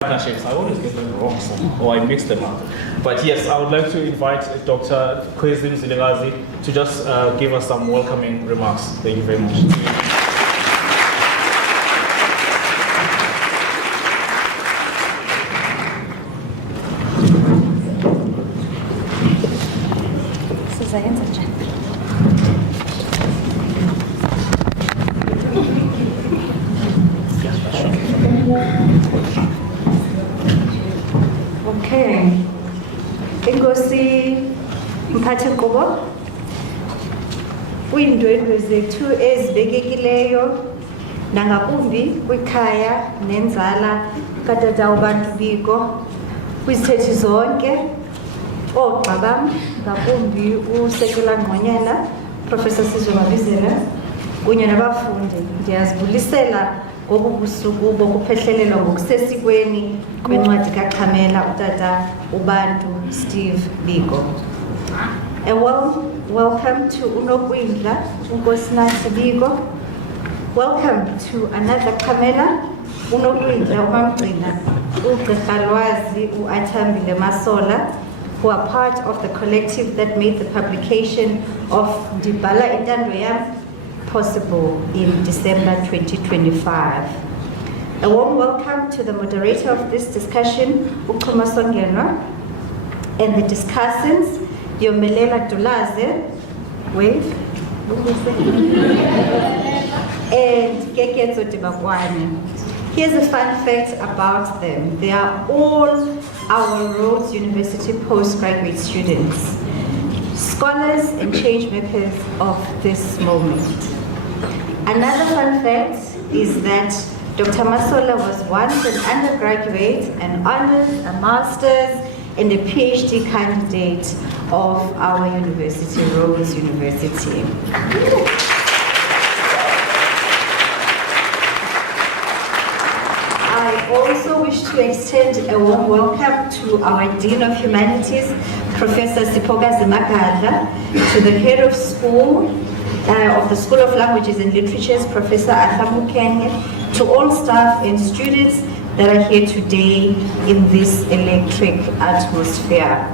Partnerships, I always get them wrong, or I mix them up. But yes, I would like to invite Dr. Kwezim Zilegazi to just give us some welcoming remarks. Thank you very much. Okay. Inkosi mphathe Nqubo. Kwiindwendwe zethu ezibekekileyo nangakumbi kwikhaya nenzala katata uBantu Biko, kwizithethi zonke, oogxa bam ngakumbi uSekela Ngqonyela, Professor Sizwe Mabizela, kunye nabafundi, ndiyazibulisela ngobu busuku bokuphehlelelwa ngokusesikweni kwencwadi kaXhamela utata uBantu Steve Biko. A warm welcome to uNokwindla uNkosinathi Biko. Welcome to another Xhamela, uNokwindla uMamgcina uGqirhalwazi uAthambile Masola, who are part of the collective that made the publication of Ndibhala Intando possible in December 2025. A warm welcome to the moderator of this discussion, Uxuma Songenwa, and the discussants, Yomelela Dulaze, wave, and Kekezo Dibakwane. Here's a fun fact about them. They are all our Rhodes University postgraduate students, scholars and change makers of this moment. Another fun fact is that Dr. Masola was once an undergraduate, an honors, a master's, and a PhD candidate of our university, Rhodes University. I also wish to extend a warm welcome to our Dean of Humanities, Professor Sipoga Zimagadla, to the head of school, of the School of Languages and Literatures, Professor Athamukenge, to all staff and students that are here today in this electric atmosphere.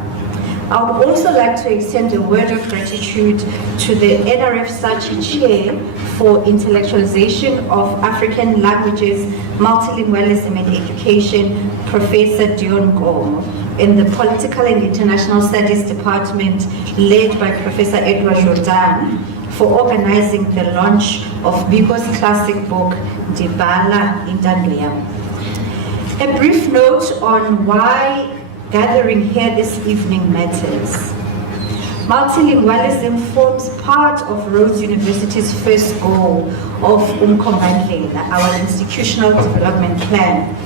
I would also like to extend a word of gratitude to the NRF Sachi Chair for Intellectualization of African Languages, Multilingualism and Education, Professor Dion Gomo, in the Political and International Studies Department, led by Professor Edward Jordan, for organizing the launch of Biko's classic book, Ndibhala Intando. A brief note on why gathering here this evening matters. Multilingualism forms part of Rhodes University's first goal of Umkombandlela, our institutional development plan.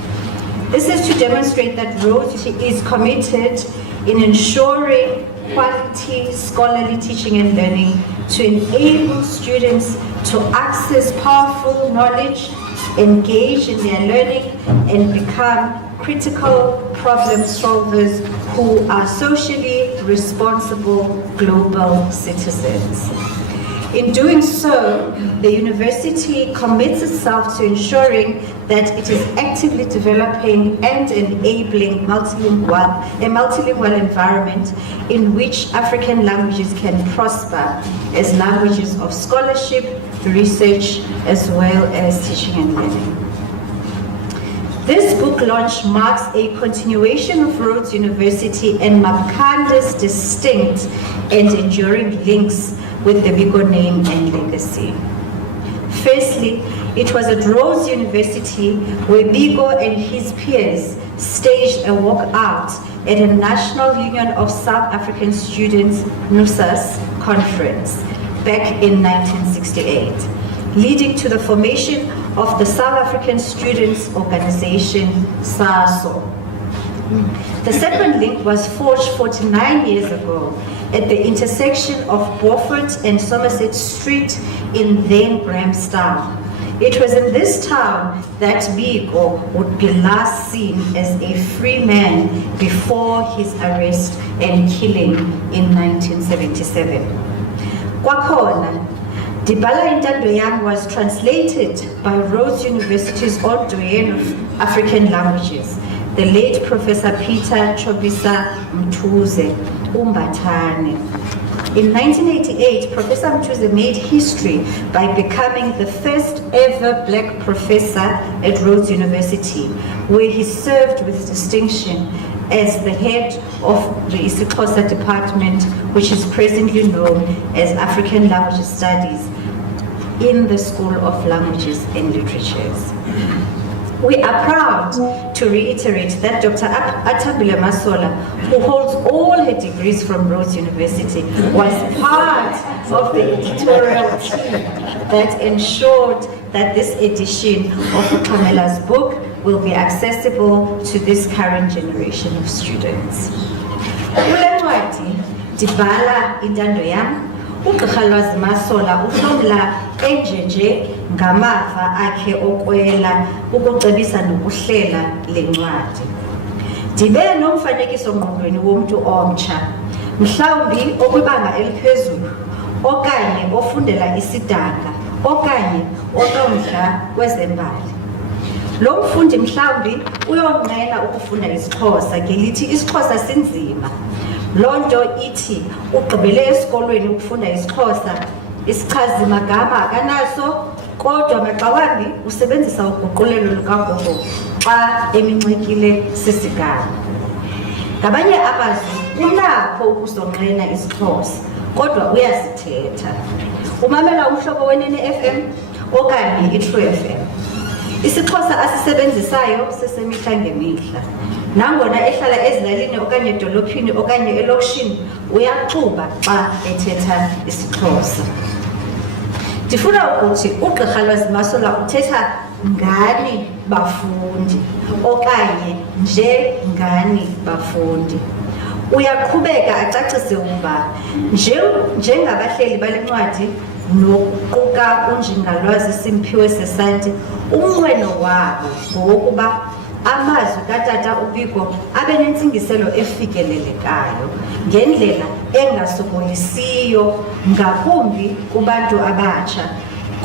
This is to demonstrate that Rhodes is committed in ensuring quality scholarly teaching and learning to enable students to access powerful knowledge, engage in their learning, and become critical problem solvers who are socially responsible global citizens. In doing so, the university commits itself to ensuring that it is actively developing and enabling a multilingual environment in which African languages can prosper as languages of scholarship, research, as well as teaching and learning. This book launch marks a continuation of Rhodes University and Makanda's distinct and enduring links with the Biko name and legacy. Firstly, it was at Rhodes University where Biko and his peers staged a walkout at a National Union of South African Students, NUSAS, conference back in 1968, leading to the formation of the South African Students Organization, SASO. The second link was forged 49 years ago at the intersection of Beaufort and Somerset Street in then Grahamstown. It was in this town that Biko would be last seen as a free man before his arrest and killing in 1977. Kwakhona, Ndibhala Intando was translated by Rhodes University's own doyen of African languages, the late Professor Peter Chobisa Mtuze, Umbatane. In 1988, Professor Mtuze made history by becoming the first ever black professor at Rhodes University, where he served with distinction as the head of the isiXhosa department, which is presently known as African Language Studies in the School of Languages and Literatures. We are proud to reiterate that Dr. Atabile Masola, who holds all her degrees from Rhodes University, was part of the editorial team that ensured that this edition of Pamela's book will be accessible to this current generation of students. Ndibhala Intando yam, ugqirha Lwazi Masola uhlomla enjenje ngamava akhe okwela ukucebisa nokuhlela le ncwadi. Ndibe nomfanekiso ngqondweni womntu omtsha, mhlawumbi okwibanga eliphezulu, okanye ofundela isidanga, okanye onomdla kwezembali. Lo mfundi mhlawumbi uyonqena ukufunda isiXhosa ngelithi isiXhosa sinzima. Loo nto ithi ugqibele esikolweni ukufunda isiXhosa, isichazi magama akanaso, kodwa maxa wambi usebenzisa uguqulelo lukaGoogle xa emincikile sisigama. Ngabanye abazwi unakho ukusonqena isiXhosa, kodwa uyasithetha. Umamela umhlobo wenene FM okanye iTrue FM. IsiXhosa asisebenzisayo sesemihla ngemihla. Nangona ehlala ezilalini okanye edolophini okanye elokishini uyaxuba xa ethetha isiXhosa. Ndifuna ukuthi ugqirha Lwazi Masola uthetha ngani bafundi okanye nje ngani bafundi. Uyaqhubeka acacise ukuba njengabahleli bale ncwadi nokuquka uNjingalwazi Simphiwe Sesanti, umnqweno wabo ngowokuba amazwi katata uBiko abe nentsingiselo efikelelekayo ngendlela engasokolisiyo, ngakumbi kubantu abatsha,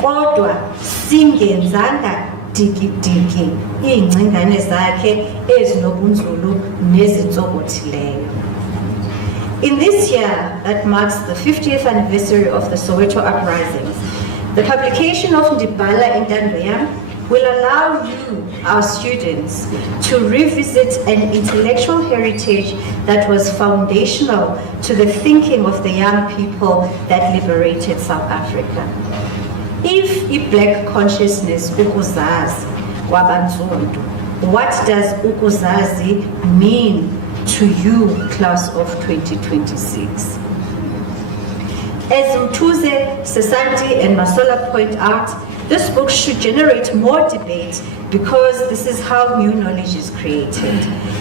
kodwa singenzanga digi-digi iingcingane zakhe ezinobunzulu nezintsonkothileyo. In this year that marks the 50th anniversary of the Soweto uprisings, the publication of Ndibhala Intando yam will allow you, our students, to revisit an intellectual heritage that was foundational to the thinking of the young people that liberated South Africa. If i-black consciousness ukuzazi kwabantsundu, what does ukuzazi mean to you, class of 2026? As Mtuze, Sesanti, and Masola point out, this book should generate more debate because this is how new knowledge is created.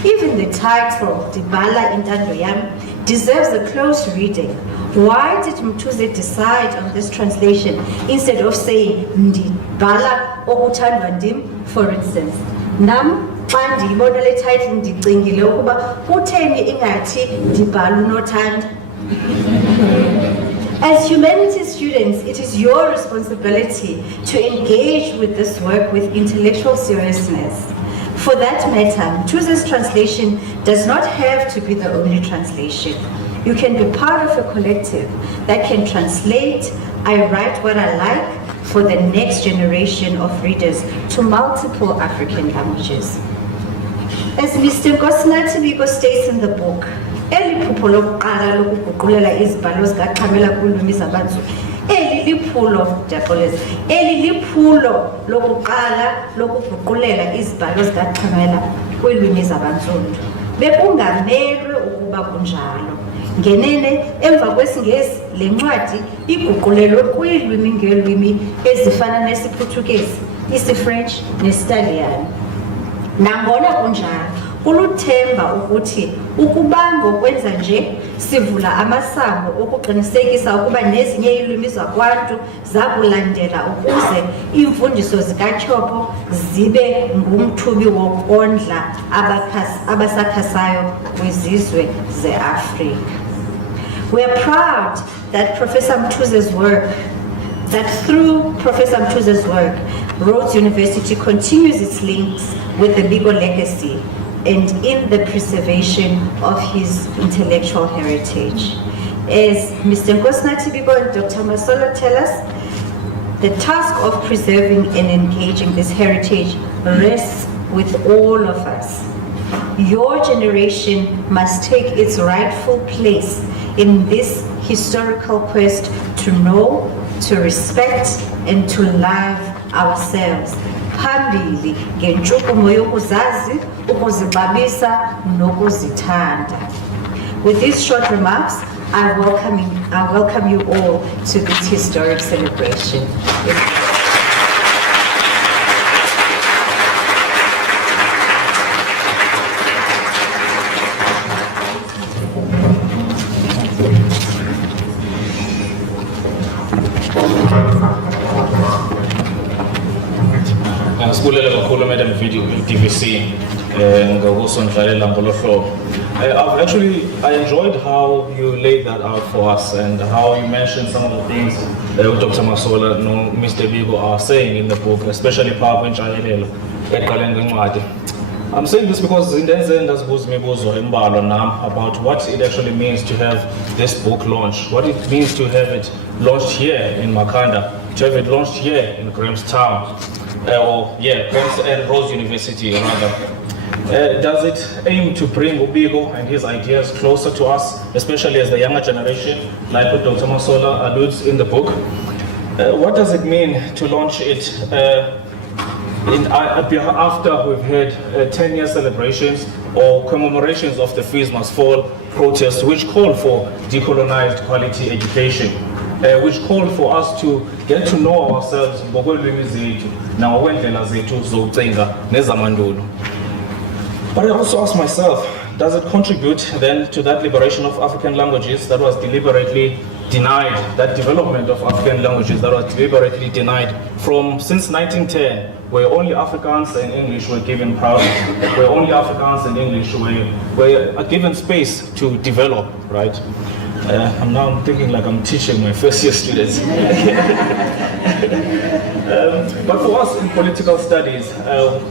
Even the title, Ndibhala Intando yam, deserves a close reading. Why did Mtuze decide on this translation instead of saying Ndibhala okuthandwa ndim, for instance? Nam xa ndiyibona le title ndicingile ukuba kutheni ingathi Ndibhala unothanda. As humanities students, it is your responsibility to engage with this work with intellectual seriousness. For that matter, Mtuze's translation does not have to be the only translation. You can be part of a collective that can translate I Write What I Like for the next generation of readers to multiple African languages. As Mr. Nkosinathi Biko states in the book, eli phupho lokuqala lokuguqulela izibhalo zikaXhamela kulwimi zabantsundu, eli liphulo lokuqala lokuguqulela izibhalo zikaXhamela kulwimi zabantsundu. Bekungamelwe ukuba kunjalo. Ngenene, emva kwesiNgesi, le ncwadi iguqulelwe kwiilwimi ngeelwimi ezifana nesiPhuthukezi, isiFrench nesiTaliyane. Nangona kunjalo, kuluthemba ukuthi ukuba ngokwenza nje sivula amasango okuqinisekisa ukuba nezinye iilwimi zakwantu zakulandela ukuze iimfundiso zikaTyhopho zibe ngumthubi wokondla abasakhasayo kwizizwe ze-Afrika. We are proud that through Professor Mtuze's work, Rhodes University continues its links with the Biko legacy, and in the preservation of his intellectual heritage. As Mr. Nkosinathibiko and Dr. Masola tell us, the task of preserving and engaging this heritage rests with all of us. Your generation must take its rightful place in this historical quest to know, to respect, and to love ourselves. Phambili ngentshukumo yokuzazi, ukuzixabisa nokuzithanda. With these short remarks, I welcome you all to this historic celebration. Madam DVC I enjoyed how you laid that out for us and how you mentioned some of the things that Dr. Masola and Mr. Bigo are saying in the book, especially I'm saying this because in the end about what it actually means to have this book launched, what it means to have it launched here in Makanda, to have it launched here in Grahamstown. Graham's and Rose University, rather. Does it aim to bring Ubigo and his ideas closer to us, especially as the younger generation, like what Dr. Masola alludes in the book? What does it mean to launch it after we've had 10-year celebrations or commemorations of the Fees Must Fall protests, which call for decolonized quality education? Which call for us to get to know ourselves But I also ask myself, does it contribute then to that liberation of African languages that was deliberately denied, that development of African languages that was deliberately denied since 1910, where only Afrikaans and English were given priority, where only Afrikaans and English were given space to develop, right? I'm thinking like I'm teaching my first year students. But for us in political studies,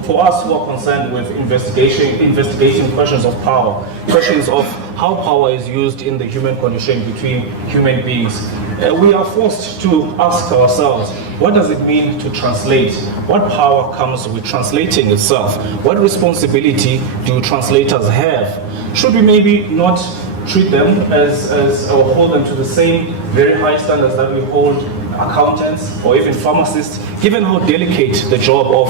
for us who are concerned with investigating questions of power, questions of how power is used in the human condition between human beings, we are forced to ask ourselves, what does it mean to translate? What power comes with translating itself? What responsibility do translators have? Should we maybe not treat them or hold them to the same very high standards that we hold accountants or even pharmacists, given how delicate the job of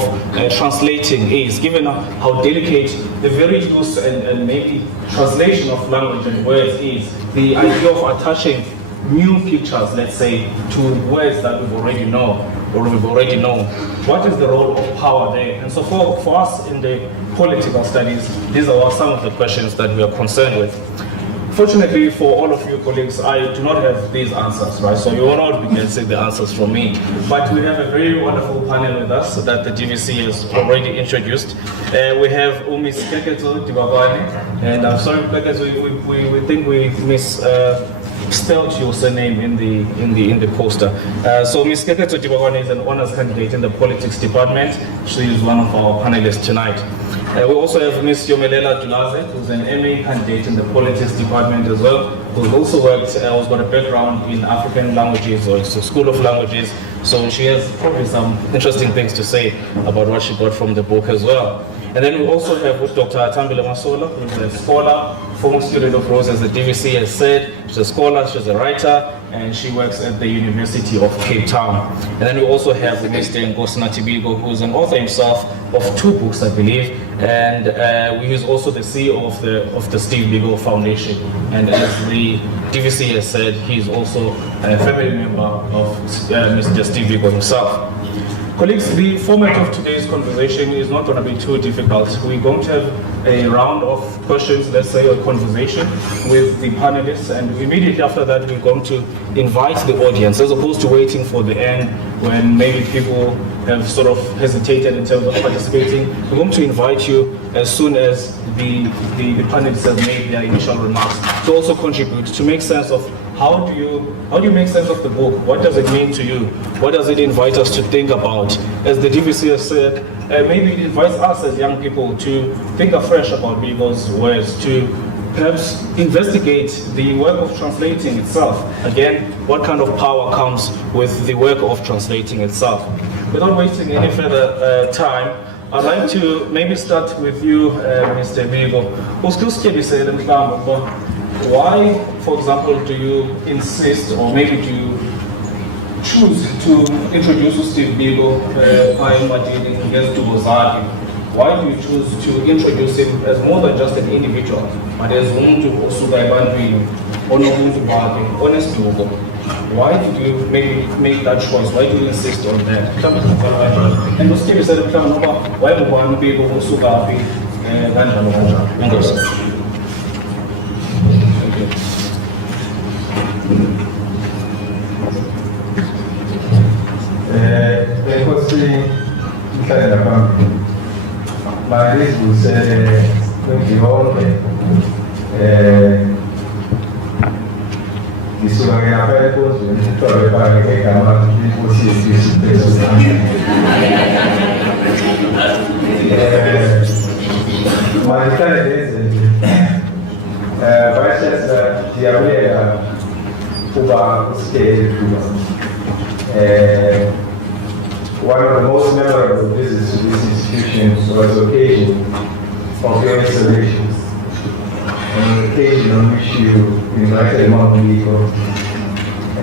translating is, given how delicate the very use and maybe translation of language and words is, the idea of attaching new pictures, let's say, to words that we've already known. What is the role of power there? And so for us in the political studies, these are some of the questions that we are concerned with. Fortunately for all of you colleagues, I do not have these answers, right? So you will not be getting the answers from me. But we have a very wonderful panel with us that the GVC has already introduced. We have Ms. Keketo Dibabane, and I'm sorry, because we think we misspelled your surname in the poster. So Ms. Keketo Dibabane is an honors candidate in the politics department. She is one of our panelists tonight. We also have Ms. Yomelela Dulaze, who's an MA candidate in the politics department as well, who's also worked, who's got a background in African languages, or it's a school of languages, so she has probably some interesting things to say about what she got from the book as well. And then we also have Dr. Ndibhala Masola, who's a scholar, former student of Rose, as the DVC has said. She's a scholar, she's a writer, and she works at the University of Cape Town. And then we also have Mr. Nkosinathibiko, who's an author himself of 2 books, I believe, and he is also the CEO of the Steve Biko Foundation. And as the DVC has said, he is also a family member of Mr. Steve Biko himself. Colleagues, the format of today's conversation is not going to be too difficult. We're going to have a round of questions, let's say a conversation with the panelists, and immediately after that we're going to invite the audience, as opposed to waiting for the end when maybe people have sort of hesitated in terms of participating. We're going to invite you as soon as the panelists have made their initial remarks to also contribute, to make sense of how do you make sense of the book? What does it mean to you? What does it invite us to think about? As the DVC has said, maybe advise us as young people to think afresh about Beagle's words, to perhaps investigate the work of translating itself. Again, what kind of power comes with the work of translating itself? Without wasting any further time, I'd like to maybe start with you, Mr. Beagle. Why, for example, do you insist, or maybe do you choose to introduce Steve Beagle against Bozaki? Why do you choose to introduce him as more than just an individual, but as umuntu osuka ebantwini, onomuntu bakhe, onesiduko? Why did you make that choice? Why do you insist on that? And uSteve said, why ngubani uBeagle osuka phi kanjalo kanjalo? Enkosi. Enkosi mhlale ngaphambi. My reason is ngiyonke ngisuka ngapha enkonzweni uthole bani ngegama inkosi yethu Mahlale ngezinto bayashesa ndiyabulela kuba usikele kuba one of the most memorable visits to this institution was the occasion of your installations, an occasion on which you invited Mount Nico,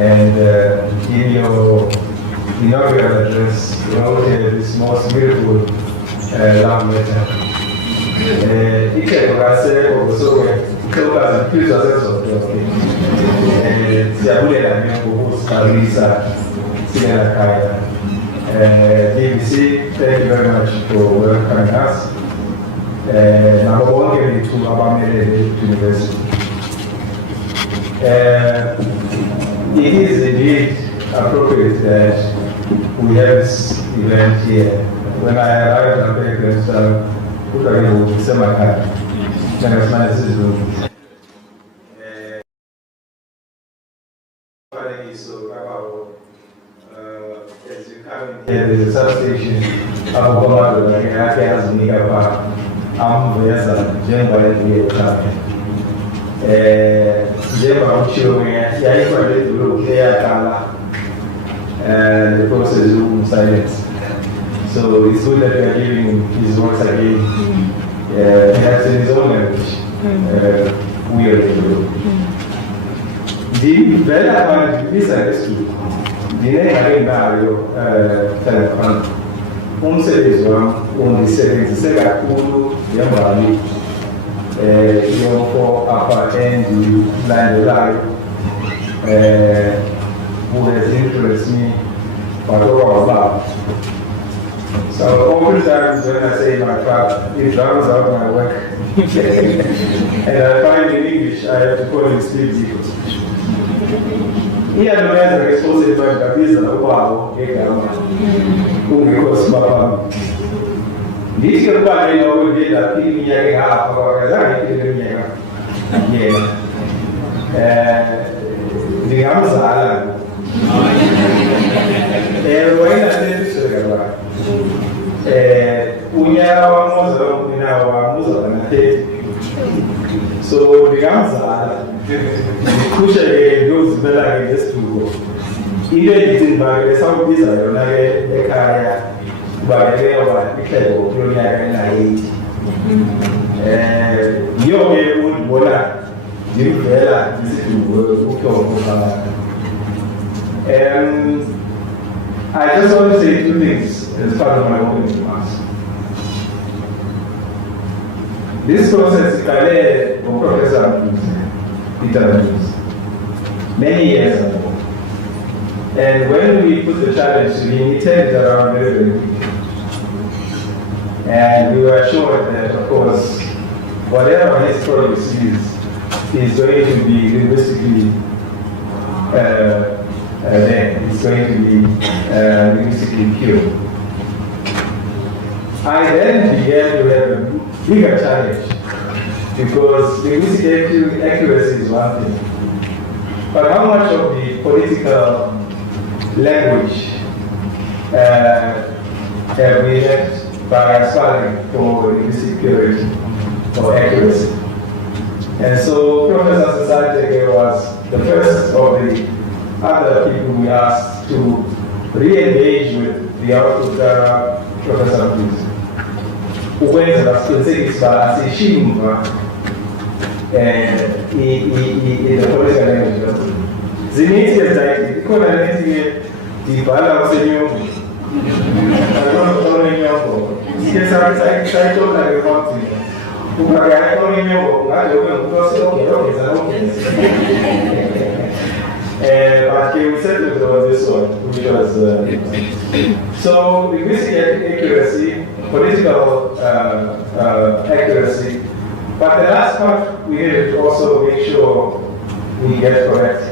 and in your inaugural address, you wrote this most beautiful love letter. DBC, thank you very much for welcoming us. Number one, getting to Abamele University. It is indeed appropriate that we have this event here. When I arrived at Baker's, as you come in here, there's a substation of Bomado, like I has Nigaba, Amvesa, Jemba, and Jemba, Yaifa, Kala, and the process is room silence. So it's good that we are giving his words again. He has in his own language. We are the Ndibhala misunderstood. Ndinengayo telephone. Umsebenzi wami undisebenzise kakhulu yembali yofo apha endilandelayo who has influenced me but so oftentimes when I say my father, it drowns out my work. And I find in English I have to call him Steve Beagle. Iya noweza responsible kabisa kwao ngegama ungekhosi baba ndithi kuba lena ukudla pili minyaka hapa kwa kazange ile minyaka yena ndingamzala wena ntisho kwa unyaka wamuza umina wamuza na tete so ndingamzala ndikhushe ndiyozimela ke ngesituko into endithi ndibakele sawubiza yona ke ekhaya ubakele yoba ihlebo kulonyaka ena-80 yiyo ke undibona ndimvela isiduko utyhombo phakathi. I just want to say two things as part of my opening remarks. This process started for Professor Intando many years ago. And when we put the challenge to him, he turned it around very, very quickly. And we were assured that, of course, whatever his product is going to be linguistically there. It's going to be linguistically pure. I then began to have a bigger challenge because linguistic accuracy is one thing. But how much of the political language have we left by aspiring for linguistic purity or accuracy. And so Professor Sasate was the first of the other people we asked to re-engage with the output Professor Please. Ukwenza basiqinisekisa asishimva in the political language. Zininzi ezayithi ikhona lezi Ndibhala usenyongo. Akona inyongo. Sike sayithola ke manje. Ukake akona inyongo ngaje ukuyokuthi okay. But we settled on this one, which was so linguistic accuracy, political accuracy. But the last part we need to also make sure we get correct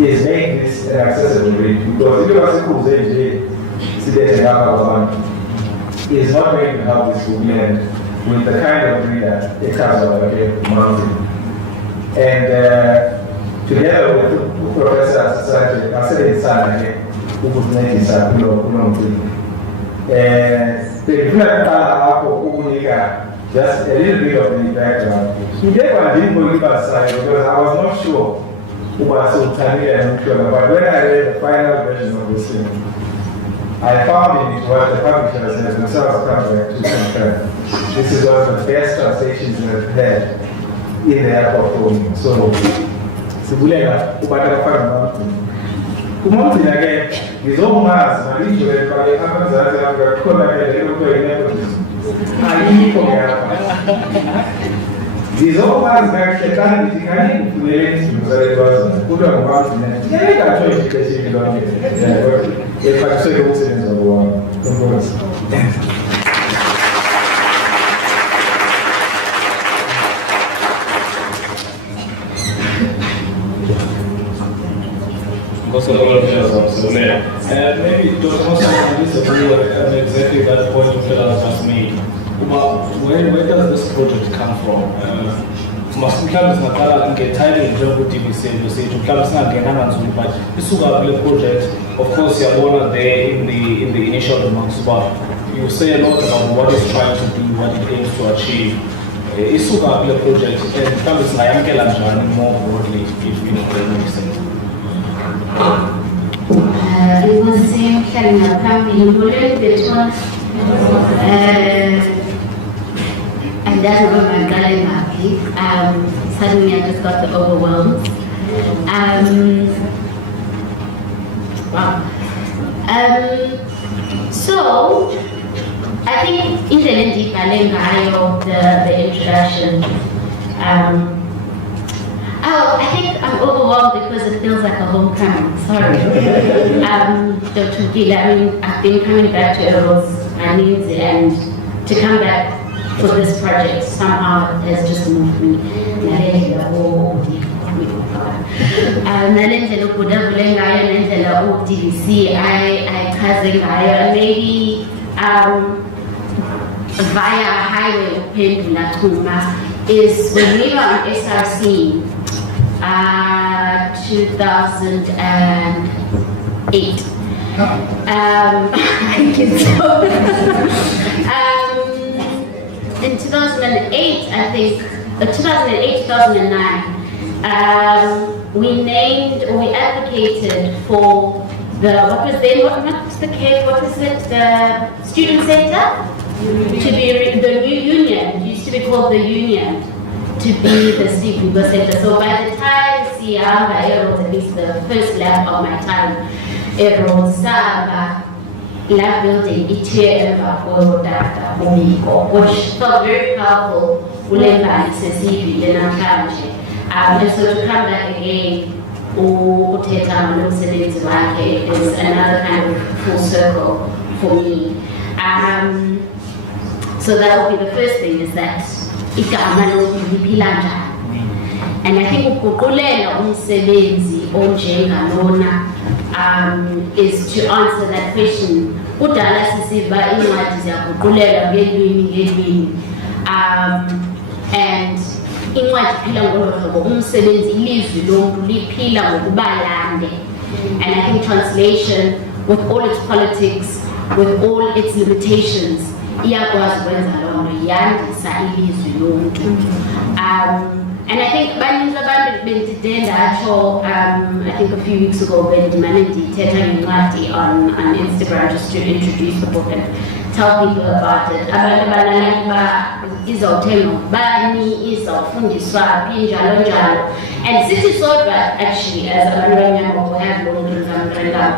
is make this an accessible read, because if you are school is not going to help this book end with the kind of reader it comes out of a mountain. And together with Professor Sasate, I said it's again, who was named just a little bit of the background. Today I didn't believe aside because I was not sure who was so familiar and sure. But when I read the final version of this thing, I found in it what the publishers have themselves come back to confirm. This is one of the best translations they've had in their portfolio. So, Sibulega, Kumonti again, his own mass, my region, but it happens that I have come back a little bit. These old mass back the time is kind of related to the person. Put on one thing. Yeah, I try to get you on it. If I say also in the world. Maybe Dr. Mosa, I disagree with exactly that point Phil just made. Where does this project come from? Mhlawumbe singaqala nge-title njengoba uDB sethu mhlawumbe singangenanga nzulu, but isuka kule project. Of course siyabona there in the initial remarks, but you say a lot about what it's trying to do, what it aims to achieve. Isuka kule project and mhlawumbe singayamkela njani more broadly if that makes sense. It was the same thing that happened in Bolivia. And that's what my garden happy. Suddenly I just got overwhelmed. Wow. So I think in the Ndibhala, the introduction, I think I'm overwhelmed because it feels like a homecoming. Sorry. Dr. Ndibhala, I mean, I've been coming back to Errol's needs, and to come back for this project somehow has just moved me. And maybe via highway of Pendula Kuma is when we were on SRC 2008. I think so. In 2008, I think, 2008, 2009, we advocated for the student center to be the new union. It used to be called the union, to be the student center. So by the time at least the first lap of my time, it was lab building which felt very powerful. And so to come back again, is another kind of full circle for me. So that would be the first thing, is that and I think is to answer that question. And and I think translation, with all its politics, with all its limitations, iyakwazi ukwenza loo nto, yandisa ilizwi lomntu. And I think baninzi abantu bendide ndatsho, I think a few weeks ago bendimane ndithetha ngencwadi on Instagram just to introduce the book and tell people about it. Abantu banalani uba izawuthengwa ngubani, izawufundiswa phi, njalo njalo. And sithi sodwa actually as abantu abamnyama who have loo nto zamkrendayo.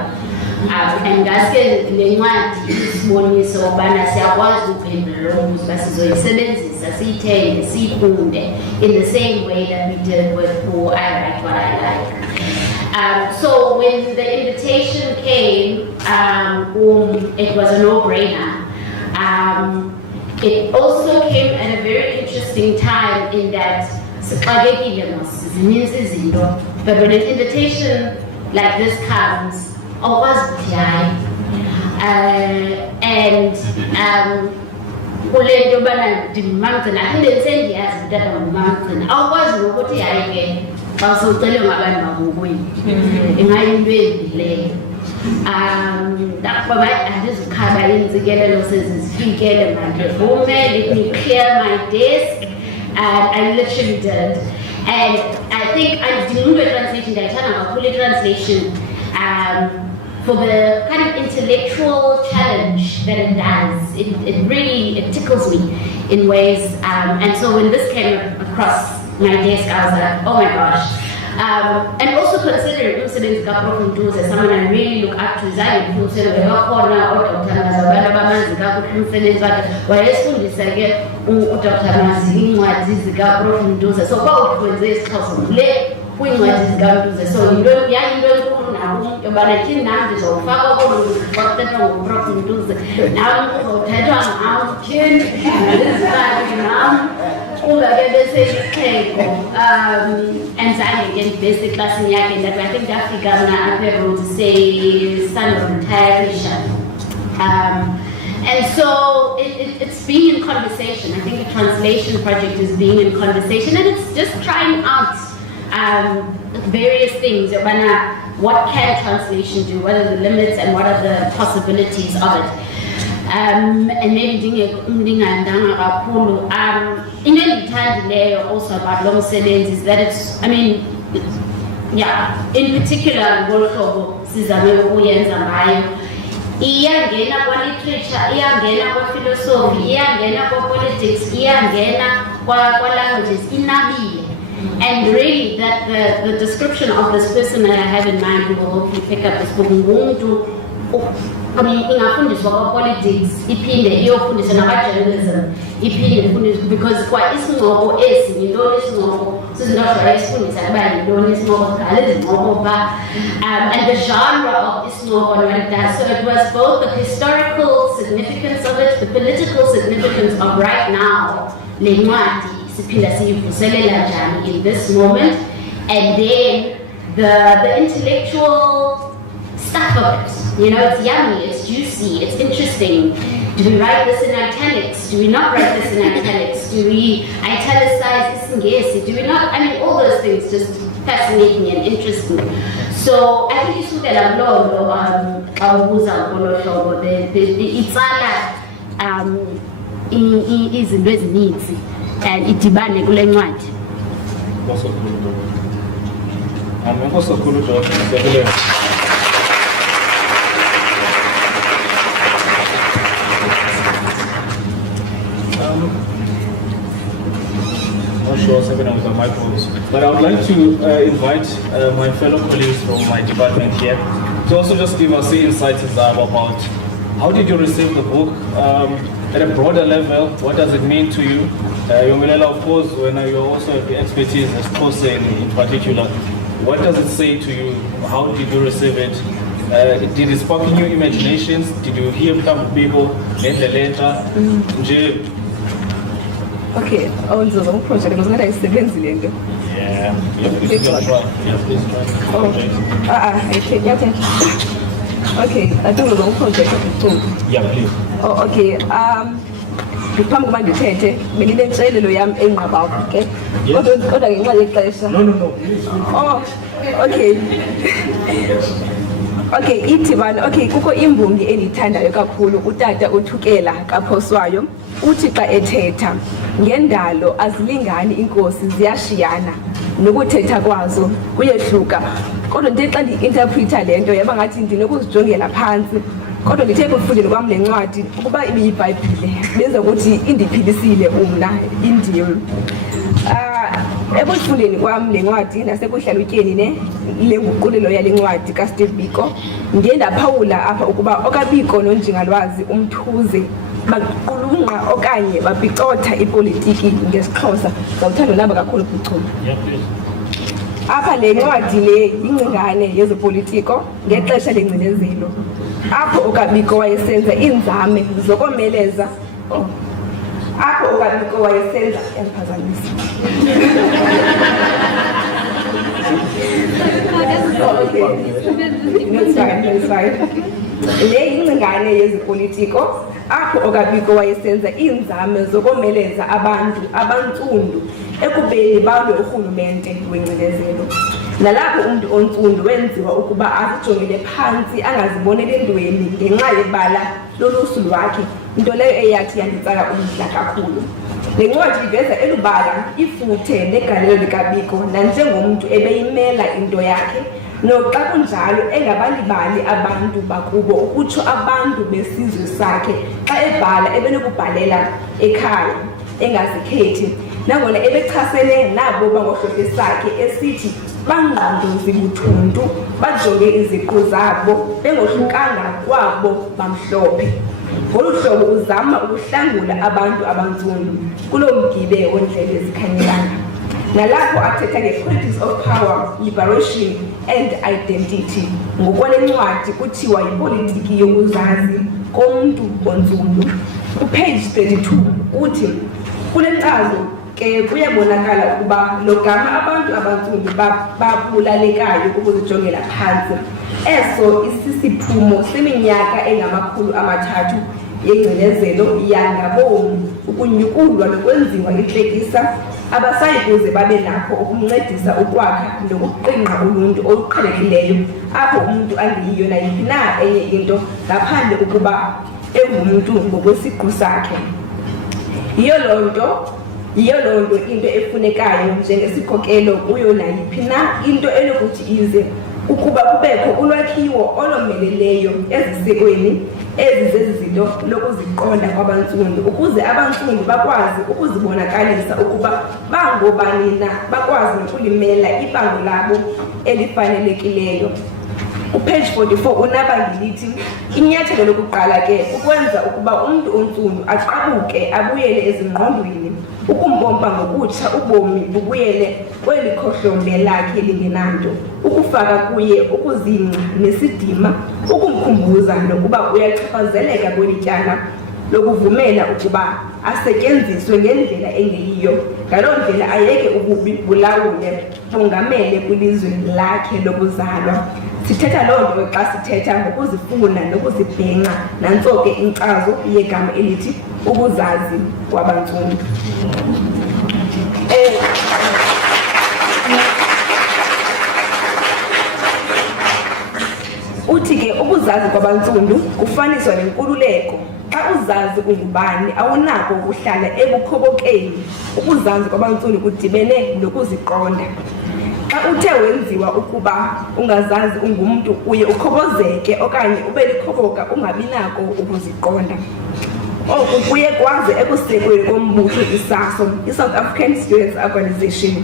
And ngaske le ncwadi isiboniso ubana siyakwazi ukuphendula lo mbuzo uba sizoyisebenzisa, siyithenge, siyifunde in the same way that we did with Who I Write What I Like. So when the invitation came, it was a no-brainer. It also came at a very interesting time in that but when an invitation like this comes, and kule nto bana ndimamgcina aphinde sendiyazi mntana ngumamgcina awukwazi nokuthi hayi ke xa sowucelwe ngabantu bakokwenu ingayinto evileyo ndakuba andizukhaba iintsikelelo sezizifikele mandivume, let me clear my desk, and I literally did. And I think I didn't do a translation, I turned out a full translation for the kind of intellectual challenge that it does. It really tickles me in ways. And so when this came across my desk, I was like, oh my gosh. And also considering Umsebenzi kaProf Mduze as someone I really look up to, Zayi Mfutshelo bebakhona oDr. Mazi abantu abamanzi kakhulu umsebenzi wakhe wayesifundisa ke uDr. Mazi incwadi zikaProf Mduze. So kwakwenze isiXhosa le kwincwadi zikaMduze. So yinto enkulu nabo yobana thini nam ndizowufaka kuthethwa ngoProf Mduze, nam kuzothethwa ngam, thini ndizifake nam. And so again, basic class in Yakin that I think Africa to say son of retiration. And so it's being in conversation. I think the translation project is being in conversation, and it's just trying out various things. What can translation do? What are the limits and what are the possibilities of it? And maybe in any time layer also about long sellings is that it's, I mean, yeah, in particular, iyangena kwa literature, iyangena kwa philosophy, iyangena kwa politics, iyangena kwa languages, inabile. And really that the description of this person that I have in mind who will hopefully pick up this book, I mean, ingafundiswa kwa politics, iphinde iyofundiswa naka-journalism, iphinde ifundiswa because kwa isingxobo esi yintoni isingxobo sizindodwa esifundisa kuba yintoni isingxobo kugala izingxobo pha, and the genre of isingxobo and what it does. So it was both the historical significance of it, the political significance of right now, le ncwadi siphinda siyivuselela njani in this moment, and then the intellectual stuff of it. You know, it's yummy, it's juicy, it's interesting. Do we write this in italics? Do we not write this in italics? Do we italicize this in do we not? I mean, all those things just fascinate me and interest me. So I think it's itsala izinto ezininzi and idibane kule ncwadi. Not sure what's happening with the microphones, but I would like to invite my fellow colleagues from my department here to also just give us the insights about how did you receive the book at a broader level. What does it mean to you? Yongelela, of course, when you also have the expertise as Kose in particular, what does it say to you? How did you receive it? Did it spark new imaginations? Did you hear from people later? Okay, on the long project, it was not a seven. Yeah, please try. Oh, okay, I do the long project. Yeah, please. Oh, okay. Ngiphambi kuba ndithethe benginenselelo yami enqabayo, okay? Kodwa ngenxa yexesha. No, please. Oh, okay. Okay, Ndibhala, okay, kukho imbongi endiyithandayo kakhulu, utata uThukela kaPhoswayo, uthi xa ethetha ngendalo azilingani inkosi ziyashiyana nokuthetha kwazo kuyehluka. Kodwa ndithi xa ndi-interpreta le nto yaba ngathi ndinokuzijongela phantsi, kodwa ndithe ekufundeni kwam le ncwadi ukuba ibiyiBhayibhile benza ukuthi indiphilisile umna indim. Ekufundeni kwam le ncwadi nasekuhlalutyeni le nguqulelo yale ncwadi kaSteve Biko, ndiye ndaphawula apha ukuba okaBiko noNjingalwazi uMthuze baqulunqa okanye babhicotha ipolitiki ngesiXhosa. Zawuthandwa naba kakhulu Buchule. Apha le ncwadi le yingcingane yezopolitiko ngexesha lengcinezelo, apho okaBiko wayesenza iinzame zokomeleza apho okaBiko wayesenza emphazamisa. That's fine. Le yingcingane yezopolitiko apho okaBiko wayesenza iinzame zokomeleza abantu abantsundu ekubeni balwe urhulumente wengcinezelo. Nalapho umntu ontsundu wenziwa ukuba azijongele phantsi angaziboneli entweni ngenxa yebala lolusu lwakhe, into leyo eyathi yanditsala umdla kakhulu. Le ncwadi iveza elubala ifuthe negalelo likaBiko nanjengomntu ebeyimela into yakhe, noxa kunjalo engabalibali abantu bakubo, ukutsho abantu besizwe sakhe xa ebhala ebenokubhalela ekhaya engazikhethi, nangona ebechasene nabo bangohlobo sakhe esithi bangqondo zibuthuntu bajonge iziqu zabo bengohlukanga kwabo bamhlophe. Ngolu hlobo uzama ukuhlangula abantu abantsundu kuloo mgibe wondlela ezikhanyelanga. Nalapho athetha nge-politics of power, liberation and identity. Ngokwale ncwadi kuthiwa yipolitiki yokuzazi komntu ontsundu. Kupage 32 uthi kule nkcazo ke kuyabonakala ukuba lo gama abantu abantsundu babulalekayo ukuzijongela phantsi, eso isisiphumo seminyaka engamakhulu amathathu yengcinezelo yangabomi, ukunyukulwa nokwenziwa intlekisa abasayi kuze babe nakho ukumncedisa ukwakha nokuqingqa uluntu oluqhelekileyo apho umuntu angeyiyo nayiphi na enye into ngaphandle ukuba engumntu ngokwesiqu sakhe. Yiyo loo nto into efunekayo njengesikhokelo kuyo nayiphi na into enokuthi ize ukuba kubekho ulwakhiwo olomeleleyo ezisekweni ezizezinto lokuziqonda kwabantsundu, ukuze abantsundu bakwazi ukuzibonakalisa ukuba bangobani na, bakwazi nokulimela ibango labo elifanelekileyo. Upage 44 unaba ngelithi inyathelo lokuqala ke ukwenza ukuba umntu ontsundu aqabuke abuyele ezingqondweni, ukumpompa ngokutsha ubomi bubuyele kweli khohlombe lakhe lingenanto, ukufaka kuye ukuzingca nesidima, ukumkhumbuza nokuba uyachaphazeleka kweli tyala lokuvumela ukuba asetyenziswe ngendlela engeyiyo, ngaloo ndlela ayeke ububi bulawule bongamele kwilizwe lakhe lokuzalwa. Sithetha loo nto xa sithetha ngokuzifuna nokuzibhenqa, nantso ke inkcazo yegama elithi ukuzazi kwabantsundu. Uthi ke ukuzazi kwabantsundu kufaniswa nenkululeko. Xa uzazi ungubani awunako ukuhlala ebukhobokeni. Ukuzazi kwabantsundu kudibene nokuziqonda. Xa uthe wenziwa ukuba ungazazi ungumntu uye ukhobozeke okanye ube likhoboka ungabinako ukuziqonda. Oku kuye kwaze ekusekweni kombutho isaso, i-South African Students Organization.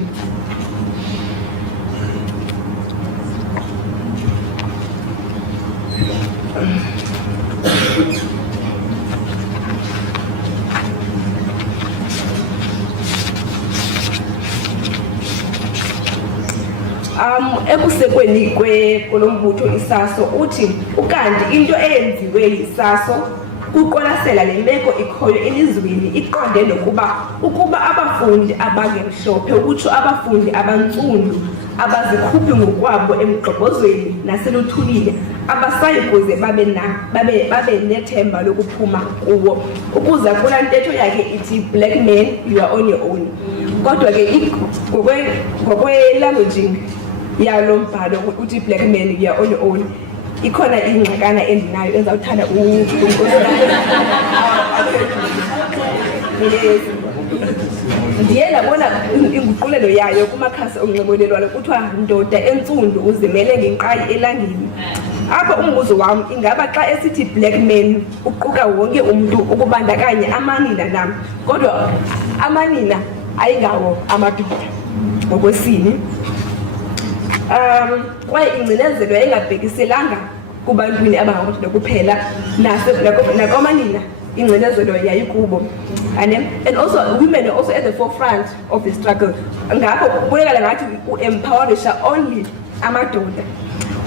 Ekusekweni kolombutho isaso uthi ukanti into eyenziwe yisaso kuqwalasela le meko ikhoyo elizweni iqonde nokuba ukuba abafundi abangemhlophe ukutsho abafundi abantsundu abazikhuphi ngokwabo emgqobhozweni naseluthulile abasayi kuze babe nethemba lokuphuma kuwo. Ukuza kulaa ntetho yakhe ithi black man you are on your own. Kodwa ke ngokwe-languaging yalo mbhalo uthi black man you are on your own, ikhona ingxakana endinayo ezawuthanda ndiye ndabona inguqulelo yayo kumakhasi onxibelelwano kuthiwa ndoda entsundu uzimele ngenqayi elangeni. Apha umbuzo wam, ingaba xa esithi black man uquka wonke umntu ukubandakanya amanina nam, kodwa amanina ayingawo amadoda ngokwesini. Kwaye ingcinezelo yayingabhekiselanga kubantwini abangamadoda kuphela, nakwamanina ingcinezelo yayikubo. And also women are also at the forefront of the struggle. Ngapho kubonakala ngathi u-empowerisha only amadoda.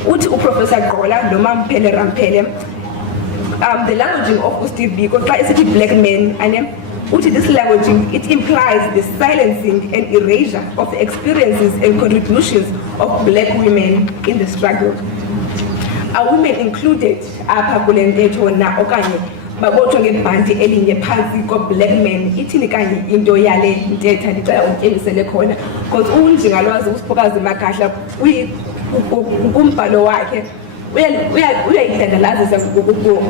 Uthi uProfessor Gqola noma Mphele Ramphele, the languaging of uSteve Biko xa esithi black man, uthi this languaging, it implies the silencing and erasure of the experiences and contributions of black women in the struggle. Are women included apha kule ntetho na okanye babotshwe ngebhanti elinye phantsi ko-black man? Ithini kanye into yale ntetha? Ndicela utyebisele khona, because uNjingalwazi uSiphokazi Magahla kumbhalo wakhe uyayidandalazisa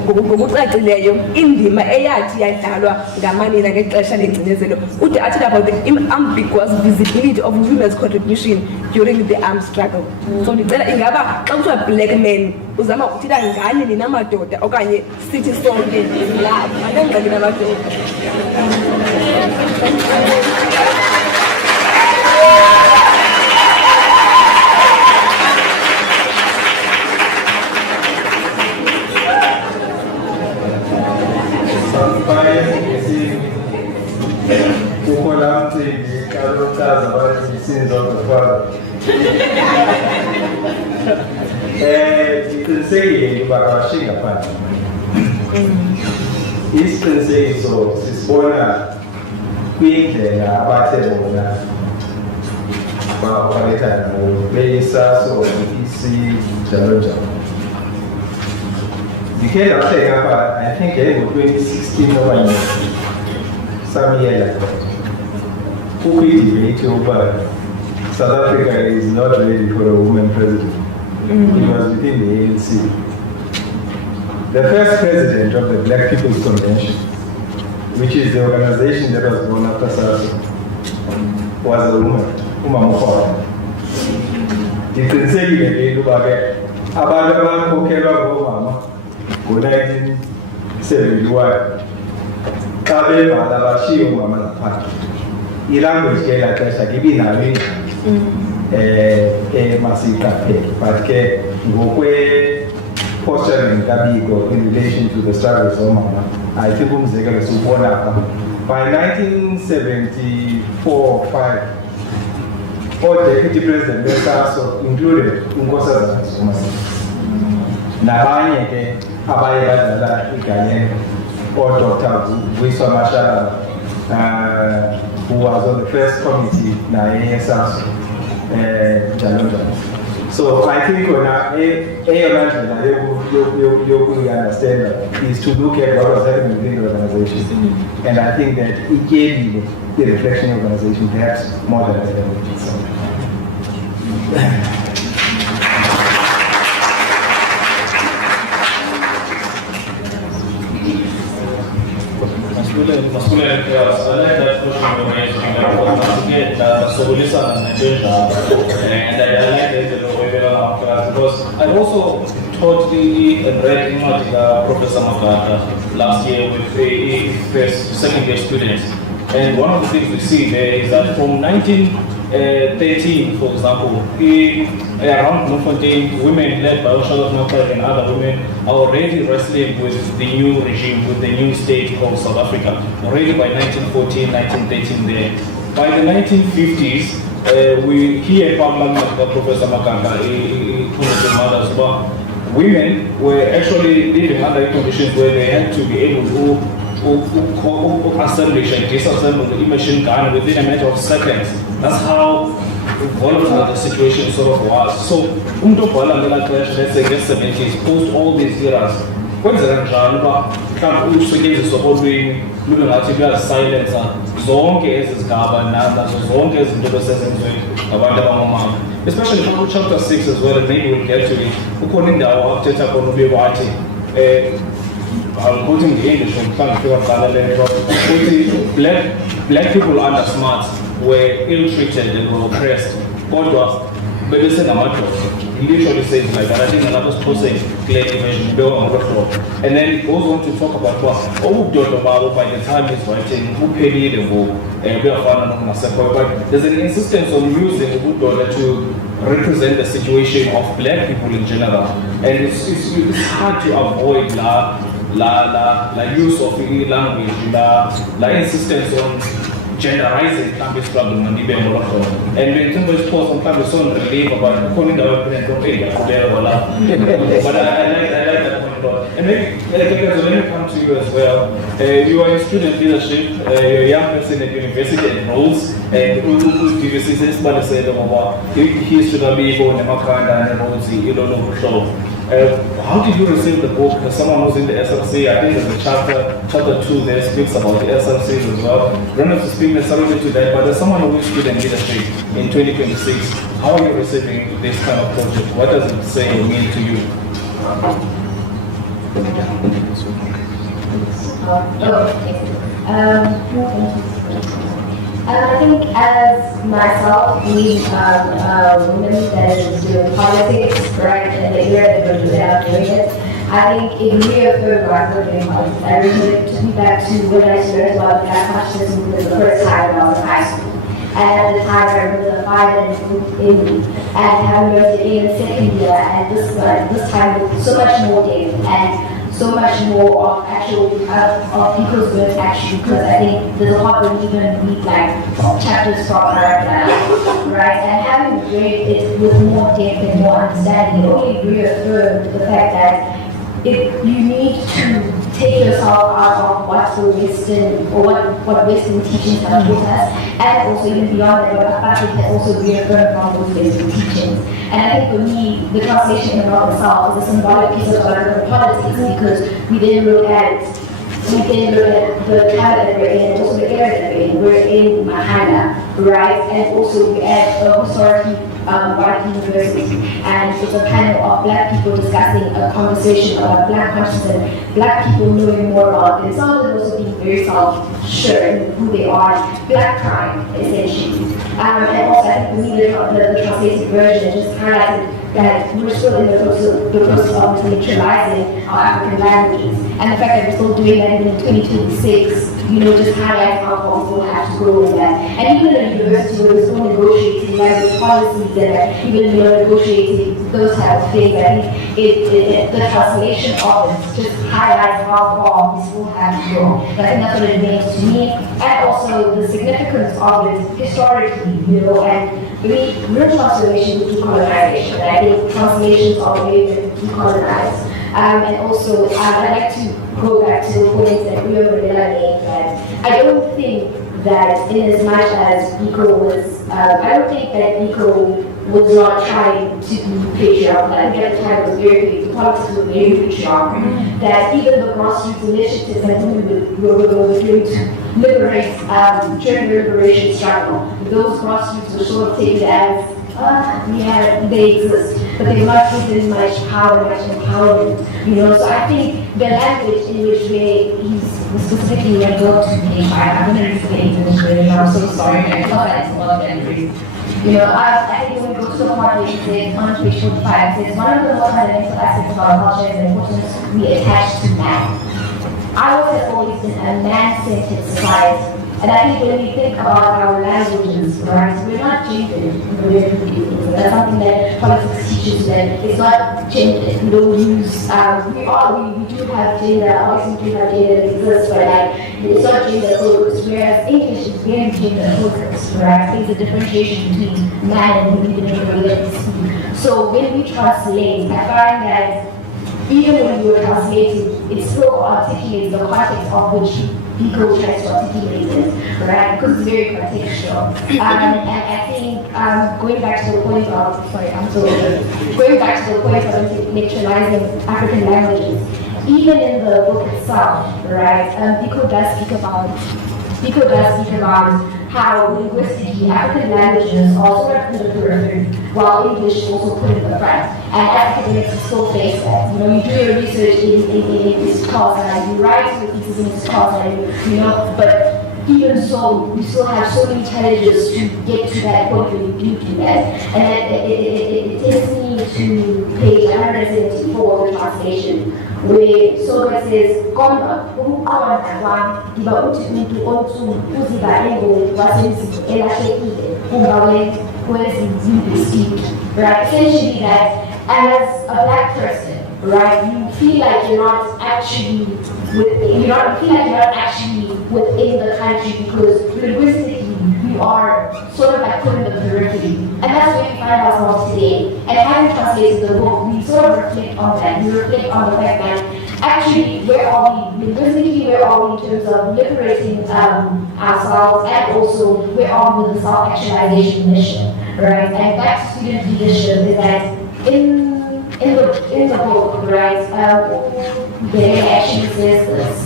ngokucacileyo indima eyathi yadlalwa ngamanina ngexesha lengcinezelo. Ude athi about the ambiguous visibility of women's contribution during the armed struggle. So ndicela ingaba xa kuthiwa black man uzama ukuthila ngani nina madoda okanye sithi sonke la anengxaki namadoda? Iqinisekile ukuba abashinga phansi. Isiqinisekiso sisibona kwindlela abathe bona ba-operate ngayo, beyisaso, njalo njalo. Ndikhe ndahleka apha, I think ngo-2016 okanye some year like that. Kukho idebate yokuba South Africa is not ready for a woman president. It was within the ANC. The first president of the Black People's Convention, which is the organization that was born after SASO, was a woman, Umamukwa. Ndiqinisekile ke ukuba ke abantu abakhokelwa ngoomama ngo-1971 xa bebhala bashiye umama ngaphandle. Ilanguage ke elaa xesha ke ibinayo masiyiqaphele, but ke ngokwe-posturing kaBiko in relation to the struggles omama, I think umzekelo siwubona apha. By 1974-5, all deputy president beSASO included uNkosazana Zuma-Zuma nabanye ke abaye badlala igalelo, oDr. Vuyiswa Mashalaba, who was on the first committee naye eSASO, njalo njalo. So I think eyona ndlela yokuyi-understand is to look at what was happening within the organization. And I think that it gave me the reflection organization perhaps more than ever. Masculine class, I like that question you raised, to get solution and I like that class because I also totally read Professor Magahla last year with second year students, and one of the things we see there is that from 1913, for example, around Bloemfontein, women led by Charlotte Knopfler and other women are already wrestling with the new regime, with the new state called South Africa, already by 1914, 1913 there. By the 1950s, we hear in Parliament that Professor Magahla, women were actually living under conditions where they had to be able to establish and disassemble the machine gun within a matter of seconds. That's how volatile the situation sort of was. So, Ndibhala, let's say, in the 70s, post all these eras, kwenzeka njani uba mhlawumbi usetyenziswa kolwimi lube ngathi kuyasilensa zonke ezi zigaba nazo zonke izinto besezenziwe ngabantu abangomama. especially from chapter 6 as well, and maybe we'll get to it. According to our update on Ubewati, I'll put in the English and try to figure out black people under smart were ill-treated and were oppressed. God was, but this is a matter. He literally says like that. I think another posting clear image on the floor. And then it goes on to talk about what by the time he's writing, who paid it but there's an insistence on using Udoda to represent the situation of black people in general. And it's hard to avoid la use of language, la insistence on genderizing family struggle and when somebody's post on family so relief about calling the weapon but I like that point. And maybe let me come to you as well. You are in student leadership, you're a young person at university and roles, and he should be able to how did you receive the book? As someone who's in the SLC, I think there's a chapter 2 there speaks about the SLC as well. I don't have to speak necessarily to that, but as someone who is student leadership in 2026, how are you receiving this kind of project? What does it say or mean to you? I think as myself, being a woman that is doing politics, right, and the era that we're doing it, I think it reaffirmed why we're doing politics. I really took me back to when I learned about black consciousness for the first time when I was in high school. And at the time I remember the 5 minutes in and having learned it in the second year, and this time with so much more data and so much more of actual of people's words actually, because I think there's a lot of even read like chapters from curriculum, right? And having read it with more depth and more understanding, it only reaffirmed the fact that you need to take yourself out of what the Western or what Western teachings have taught us, and also even beyond that, what Patrick has also reaffirmed from those Western teachings. And I think for me, the translation in itself is a symbolic piece of politics, because we then look at the climate that we're in, and also the area that we're in. We're in Mahana, right? And also we're at a historically white university, and it's a panel of black people discussing a conversation about black consciousness and black people knowing more about themselves and also being very self-sure in who they are. Black pride, essentially. And also, I think for me, the translated version just highlighted that we're still in the process of neutralizing our African languages. And the fact that we're still doing that even in 2026, just highlights how far we still have to go with that. And even in the university, where we're still negotiating language policies and even negotiating those type of things, I think the translation of it just highlights how far we still have to go. And I think that's what it means to me. And also the significance of it historically, and real transformation with decolonization. I think translations are way to decolonize. And also, I'd like to go back to the point that we already made, that I don't think that in as much as Biko was, I don't think that Biko was not trying to be patriarchal. I think at the time it was the politics were very patriarchal. That even the grassroots initiatives that we were doing to liberate, during the liberation struggle, those grassroots were sort of taken as, they exist, but they're not given much power, much empowerment, So I think the language in which he's specifically went to page 5, I'm going to read the English version, I'm so sorry, I thought that's a lot of entries. I think when we go to the part where it says, on page 45, it says, one of the most fundamental aspects of our culture is the importance we attach to man. Ours has always been a man-centered society. And I think when we think about our languages, right, we're not gendered. That's something that politics teaches that it's not gendered. We don't use, we do have gender, obviously we do have gender that exists, but it's not gender focused, whereas English is very gender focused, right? There's a differentiation between man and women in the way that we speak. So when we translate, I find that even when we were translating, it still articulates the context of which people try to articulate it, right? Because it's very contextual. And I think going back to the point of, going back to the point of intellectualizing African languages, even in the book itself, right? Biko does speak about how linguistically African languages are sort of in the periphery, while English is also put in the front. And academics still face that. You know, you do your research in this class, and you write your thesis in this class, and you know, but even so, we still have so many challenges to get to that point where we do that. And it takes me to page 174 of the translation, where Soga says, "Konda, ukuqonda kwami, ngiba uthi umuntu onsundu uziba engoni wasemzini elahlekile kungawe kwezinzini." Right? Essentially that as a black person, right, you feel like you're not actually within the country because linguistically you are sort of like put in the periphery. And that's where we find ourselves today. And having translated the book, we sort of reflect on that. We reflect on the fact that actually, where are we linguistically, where are we in terms of liberating ourselves, and also where are we with the self-actualization mission, right? And back to student leadership is that in the book, right, they actually says this.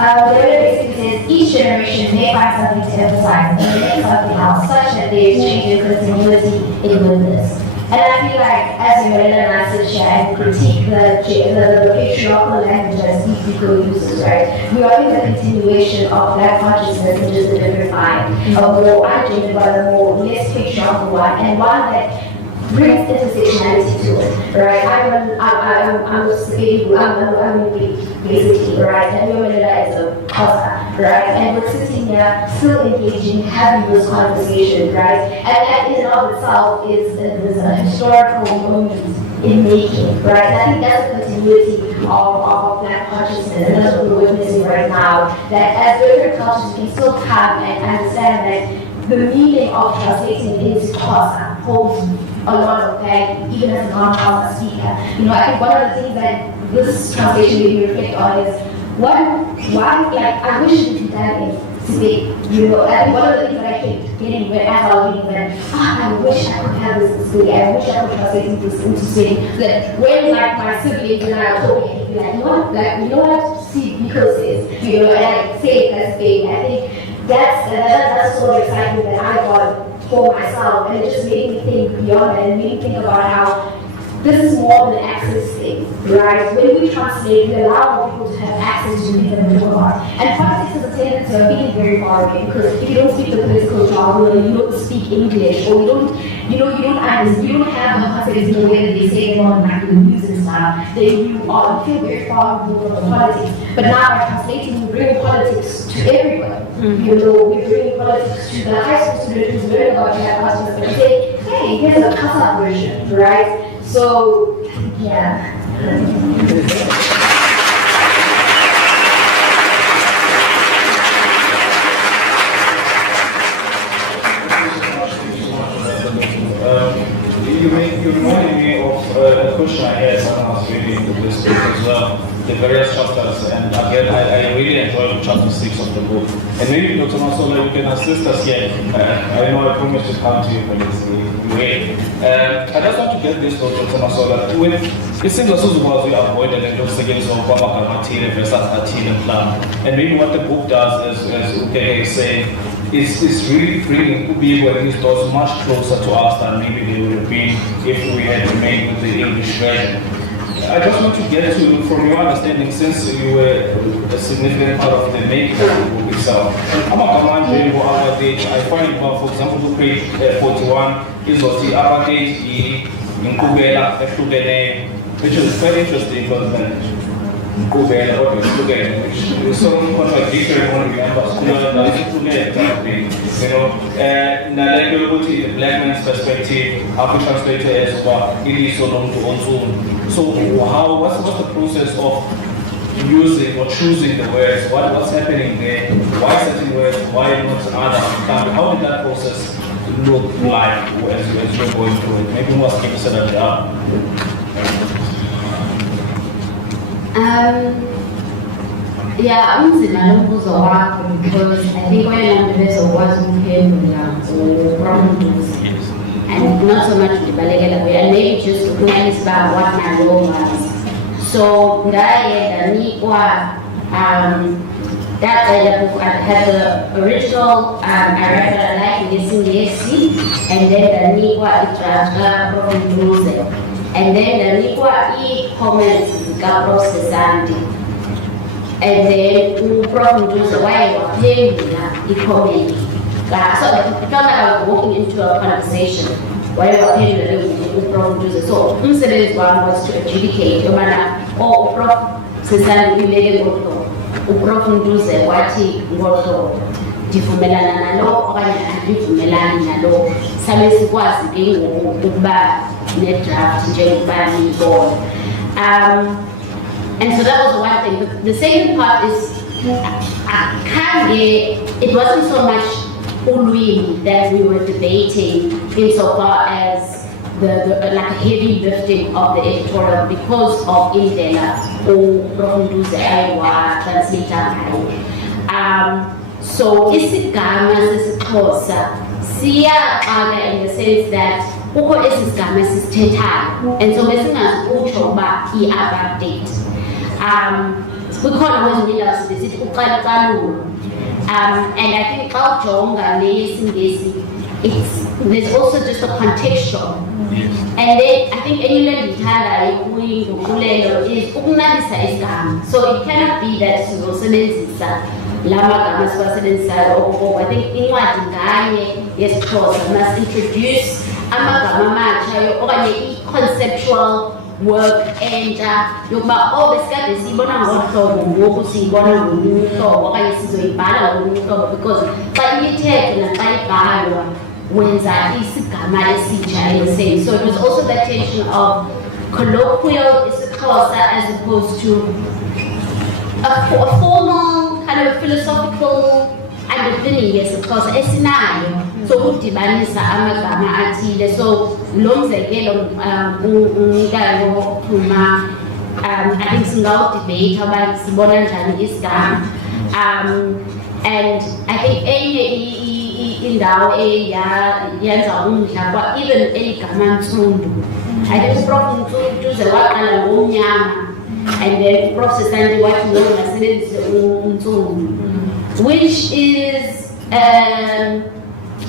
The basically says each generation may find something to emphasize and make something else, such that there is change and continuity in goodness. And I feel like, as Yolanda and I sit here and critique the patriarchal language that these people uses, right? We are in the continuation of black consciousness in just a different line, a more ungendered but a more less patriarchal one, and one that brings intersectionality to it, right? I'm basically, right? And Yolanda is a Xhosa, right? And we're sitting here still engaging, having this conversation, right? And that in and of itself is a historical moment in making, right? And I think that's the continuity of black consciousness, and that's what we're witnessing right now. That as different cultures, we can still come and understand that the meaning of translating into Xhosa holds a lot of value, even as a non-Xhosa speaker. You know, I think one of the things that this translation made me reflect on is I wish it could be done in Spain. You know, I think one of the things that I kept getting as I was reading that, I wish I could have this in Spain. I wish I could translate this into Spain. So that when like my siblings and I are talking, I could be like, you know what, see, because it's, you know, and I say it as Spain. I think that's sort of excitement that I got for myself, and it just made me think beyond that, and made me think about how this is more of an access thing, right? When we translate, we allow more people to have access to things that we talk about. And politics has a tendency of being very far away, because if you don't speak the political jargon, you don't speak English, or you don't have the context in the way that they say them on like the news and stuff, then you feel very far removed from the politics. But now by translating, we bring politics to everyone. You know, we bring politics to the high school student who's learning about black politics, but say, hey, here's a Xhosa version, right? So, yeah. You reminded me of a question I had when I was reading this book as well, the various chapters, and again, I really enjoyed chapter 6 of the book. And maybe Dr. Masola, you can assist us here. I know I promised to come to you when it's late. I just want to get this from Dr. Masola. It seems as though we avoid the language seconds of material versus material plan. And maybe what the book does is okay, say, is really bringing people and these doors much closer to us than maybe they would have been if we had remained with the English version. I just want to get to, from your understanding, since you were a significant part of the making of the book itself, I find, for example, page 41 is what the apartheid in Ndibhala, which is very interesting because which is so contradictory when we remember the black man's perspective, how to translate it as so what's the process of using or choosing the words? What's happening there? Why certain words? Why not other? How did that process look like as you're going through it? Maybe more skip set that up. Yeah, unzima lo mbuzo wakho because I think oyena muntu bezokwazi ukuphendula uprofunduse and not so much ndibalekela kuya maybe just ukunyanisa uba what my role was. So ndaye ndanikwa that book. I had the original I read it like ngesiNgesi and then ndanikwa idraft kaprofunduse and then ndanikwa i-comments zikaprof Sesandi. And then uprofunduse wayewaphendula i-comment. So it felt like I was walking into a conversation. Wayewaphendula uprofunduse. So umsebenzi wami was to adjudicate yobana uprof Sesandi uyibeke ngohlobo, uprofunduse wathi ngohlobo, ndivumelana nalo okanye andivumelani nalo. Sabe sikwazi ke ukuba ne-draft njengoba niyibona. And so that was one thing. But the second part is, it wasn't so much ulwimi that we were debating insofar as the like heavy lifting of the editorial because of Ndibhala or Profunduse Aiwa translator. So isigama sesiXhosa siyaxaka in the sense that kukho esigama sisithethayo and so besingazi utsho uba i-update. Kukhona kwezinye indawo sibesithi ucalucalulo. And I think xa ujonga neyesiNgesi, there's also just a contextual. And then I think enye into endiyithandayo kuyinguqulelo is ukunabisa isigama. So it cannot be that sizosebenzisa la magama siwasebenzisayo okoko. I think incwadi nganye yesiXhosa must introduce amagama amatsha okanye i-conceptual work entsha yokuba besikade siyibona ngohlobo ngoku siyibona ngolunye uhlobo okanye sizoyibhala ngolunye uhlobo because xa imithetho naxa ibhalwa wenza isigama esitsha eliseni. So it was also that tension of colloquial isiXhosa as opposed to a formal kind of philosophical underpinning yesiXhosa esinayo. So ukudibanisa amagama athile. So lo mzekelo umntana ophuma I think singawudebate uba sibona njani isigama. And I think enye indawo eyenza umdla kwa even eligama Ntsundu. I think uProf Ntsuze waqala ngomnyama and then Prof Sesandi wathi noma asebenzise uNtsundu, which is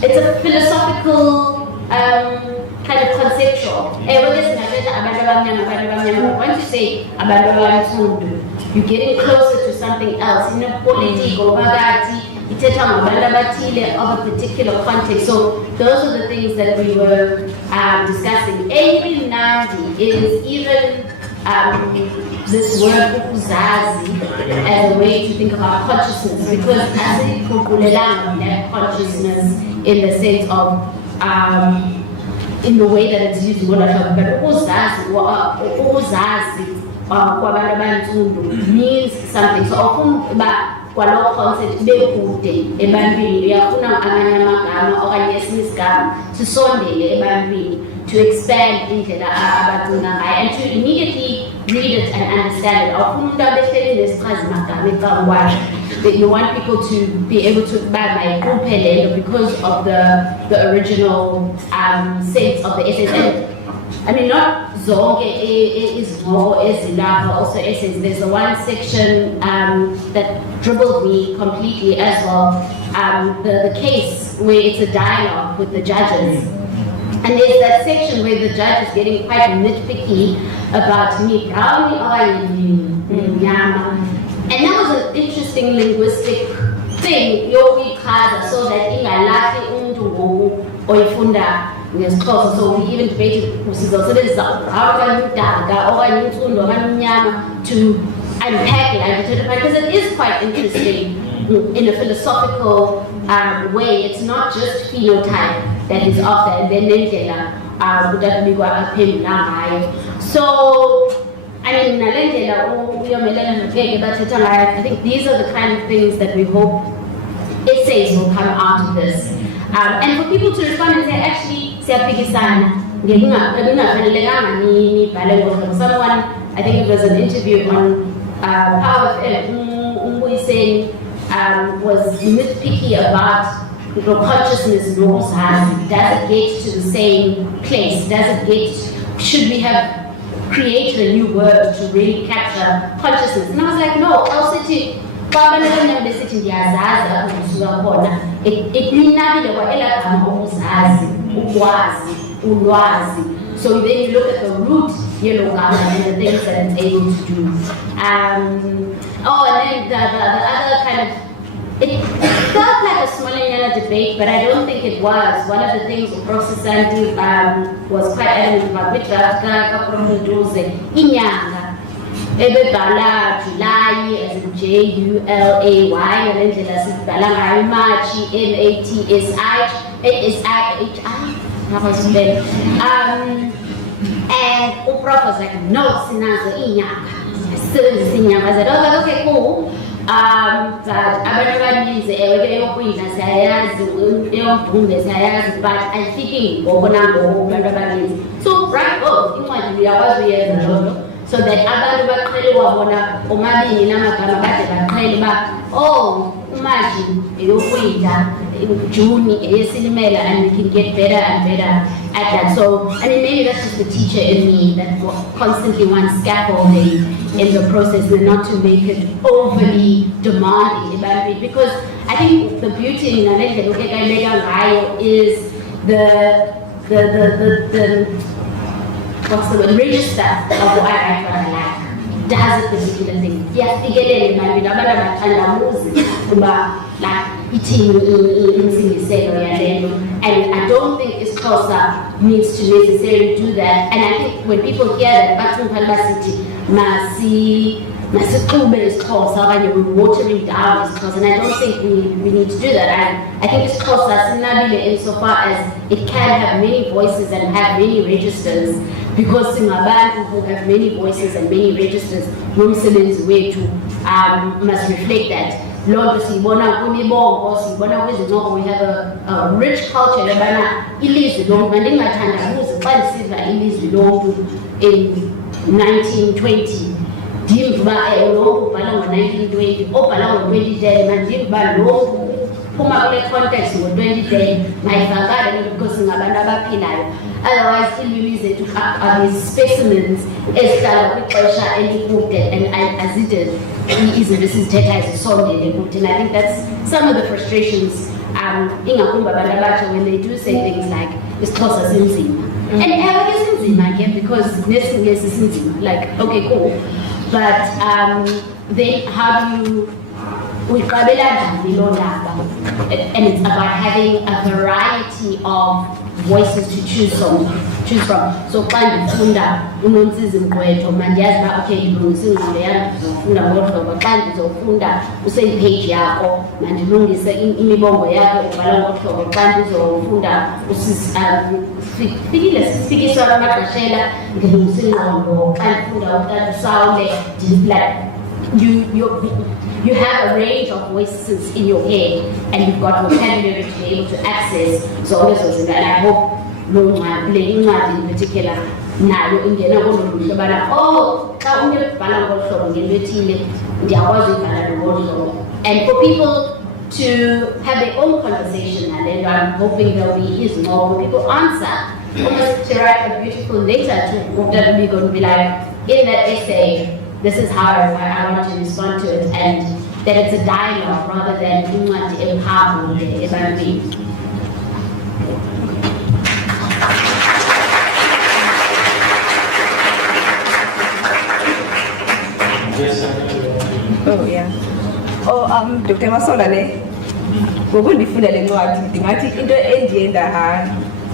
it's a philosophical kind of conceptual. Once you say you're getting closer to something else. In a political of a particular context. So those are the things that we were discussing. Even Nandi is even this word uzazi as a way to think about consciousness, because as it consciousness in the sense of in the way that it's used, but uzazi means something. So often kwalo concept bekude ebantwini uyafuna amanye amagama okanye esinye isigama sisondele ebantwini to expand indlela abacinga ngayo and to immediately read it and understand it. Awufuna umuntu abehleli nesichazi magama ecangwane. You want people to be able to bayikuphelele because of the original sense of the essence. I mean, not zonke izimoko ezilapha also essays. There's the one section that dribbled me completely as well. The case where it's a dialogue with the judges. And there's that section where the judge is getting quite nitpicky about me, brownie or nyama. And that was an interesting linguistic thing, so that ingalahli umuntu ngoku oyifunda ngesixhosa. So we even debated sizosebenzisa udaga okanye intsundu okanye umnyama to unpack it and interpret, because it is quite interesting in a philosophical way. It's not just phenotype that is after, and then nendlela kudabikwa aphendula ngayo. So I mean, I think these are the kind of things that we hope essays will come out of this. And for people to respond and say, actually, someone I think it was an interview on Power FM, was nitpicky about the consciousness norms. Does it get to the same place? Should we have created a new word to really capture consciousness? And I was like, no, I'll say to so then you look at the root yellow government and the things that it's able to do. And then the other kind of, it felt like a small debate, but I don't think it was. One of the things Professor Sandy was quite adamant about, which was inyanga. Ndibhala, July, as in Julay, and then Ndibhala, March, and Prof was like, no, sinazo inyanga. I said, oh, okay, cool. But but I'm thinking, so right, so that abantu baqhele wabona omabili namagama kade baqhele ba imagine eyokuyita June eyesilimela, and we can get better and better at that. So I mean, maybe that's just the teacher in me that constantly wants scaffolding in the process and not to make it overly demanding about it, because I think the beauty in is the what's the word, register of what I like. Does it particular thing? Yes, again, like and I don't think ISCOSA needs to necessarily do that. And I think when people hear that City, we're watering down ISCOSA, and I don't think we need to do that. I think ISCOSA, insofar as it can have many voices and have many registers, because Singabantu who have many voices and many registers, Rumselin's way to must reflect that. Lord, we have a rich culture. In 1920. Context with 2010, my father, because otherwise, these specimens and as it is, this is as a solid. And I think that's some of the frustrations when they do say things like, it's closer Zinzima. And I guess Zinzima again, because this is Zinzima, like, okay, cool. But then how do you, and it's about having a variety of voices to choose from. So find funda unomsizi mkwetho mandiyazi ba okay ngilungise ingqondo yami ngizofunda ngohlobo xa ngizofunda useyipage yakho mandilungise imibongo yakho ubhala ngohlobo xa ngizofunda sifikiswa amaqashela ngilungise ingqondo xa ngifunda uTata Sawule like you have a range of voices in your head, and you've got vocabulary to be able to access. So and I hope playing in particular now and for people to have their own conversation, and then I'm hoping there will be more when people answer, almost to write a beautiful letter to that we're going to be like, in that essay, this is how I want to respond to it, and that it's a dialogue rather than Oh yeah. Oh Dr. Masola ne. Ngokundifunda le ncwadi ndingathi into endiyenda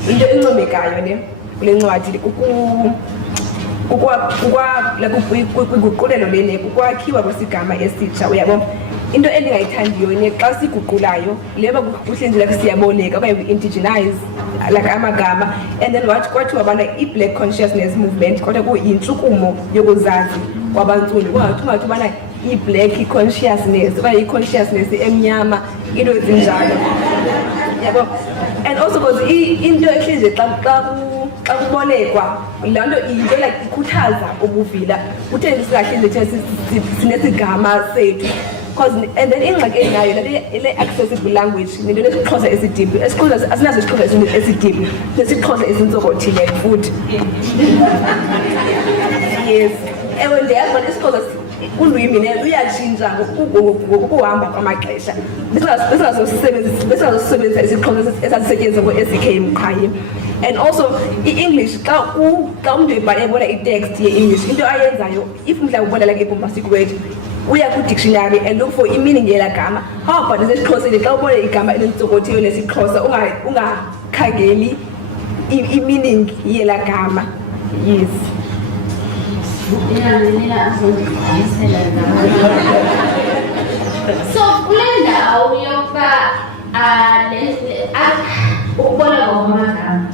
into encomekayo ne kule ncwadi kwiguqulelo lene kukwakhiwa kwesigama esitsha uyabona into endingayithandiyo ne xa siguqulayo leba kuhlenzela siyaboneka okanye we-indigenize like amagama, and then kwathiwa bana i-black consciousness movement kodwa kuyintshukumo yokuzazi kwabantsundu kungathi ubana i-black consciousness okanye i-consciousness emnyama into ezinjalo yabo. And also because into ehleze xa xa kubolekwa laa nto yinto like ikhuthaza ubuvila kutheni singahle nje sinesigama sethu and then ingxaki enayo le accessible language nento nesixhosa esidiphi esixhosa asinaso isixhosa esidiphi nesixhosa esintsonkothileyo futhi yes ewe ndiyazi bona isixhosa ulwimi ne luyatshintsha ngokuhamba kwamaxesha besingazosebenzisa isixhosa esasisetyenziswa ngo-SK Mqhayi. And also i-English xa umntu ebona i-text ye-English into ayenzayo if mhlawumbi ubona like a-bombastic word uya ku-dictionary and look for i-meaning yela gama hawubhata nesixhoseni xa ubona igama elintsokothiyo nesixhosa ungakhangeli i-meaning yela gama. Yes. So kule ndawo yokuba ukubona kwamagama,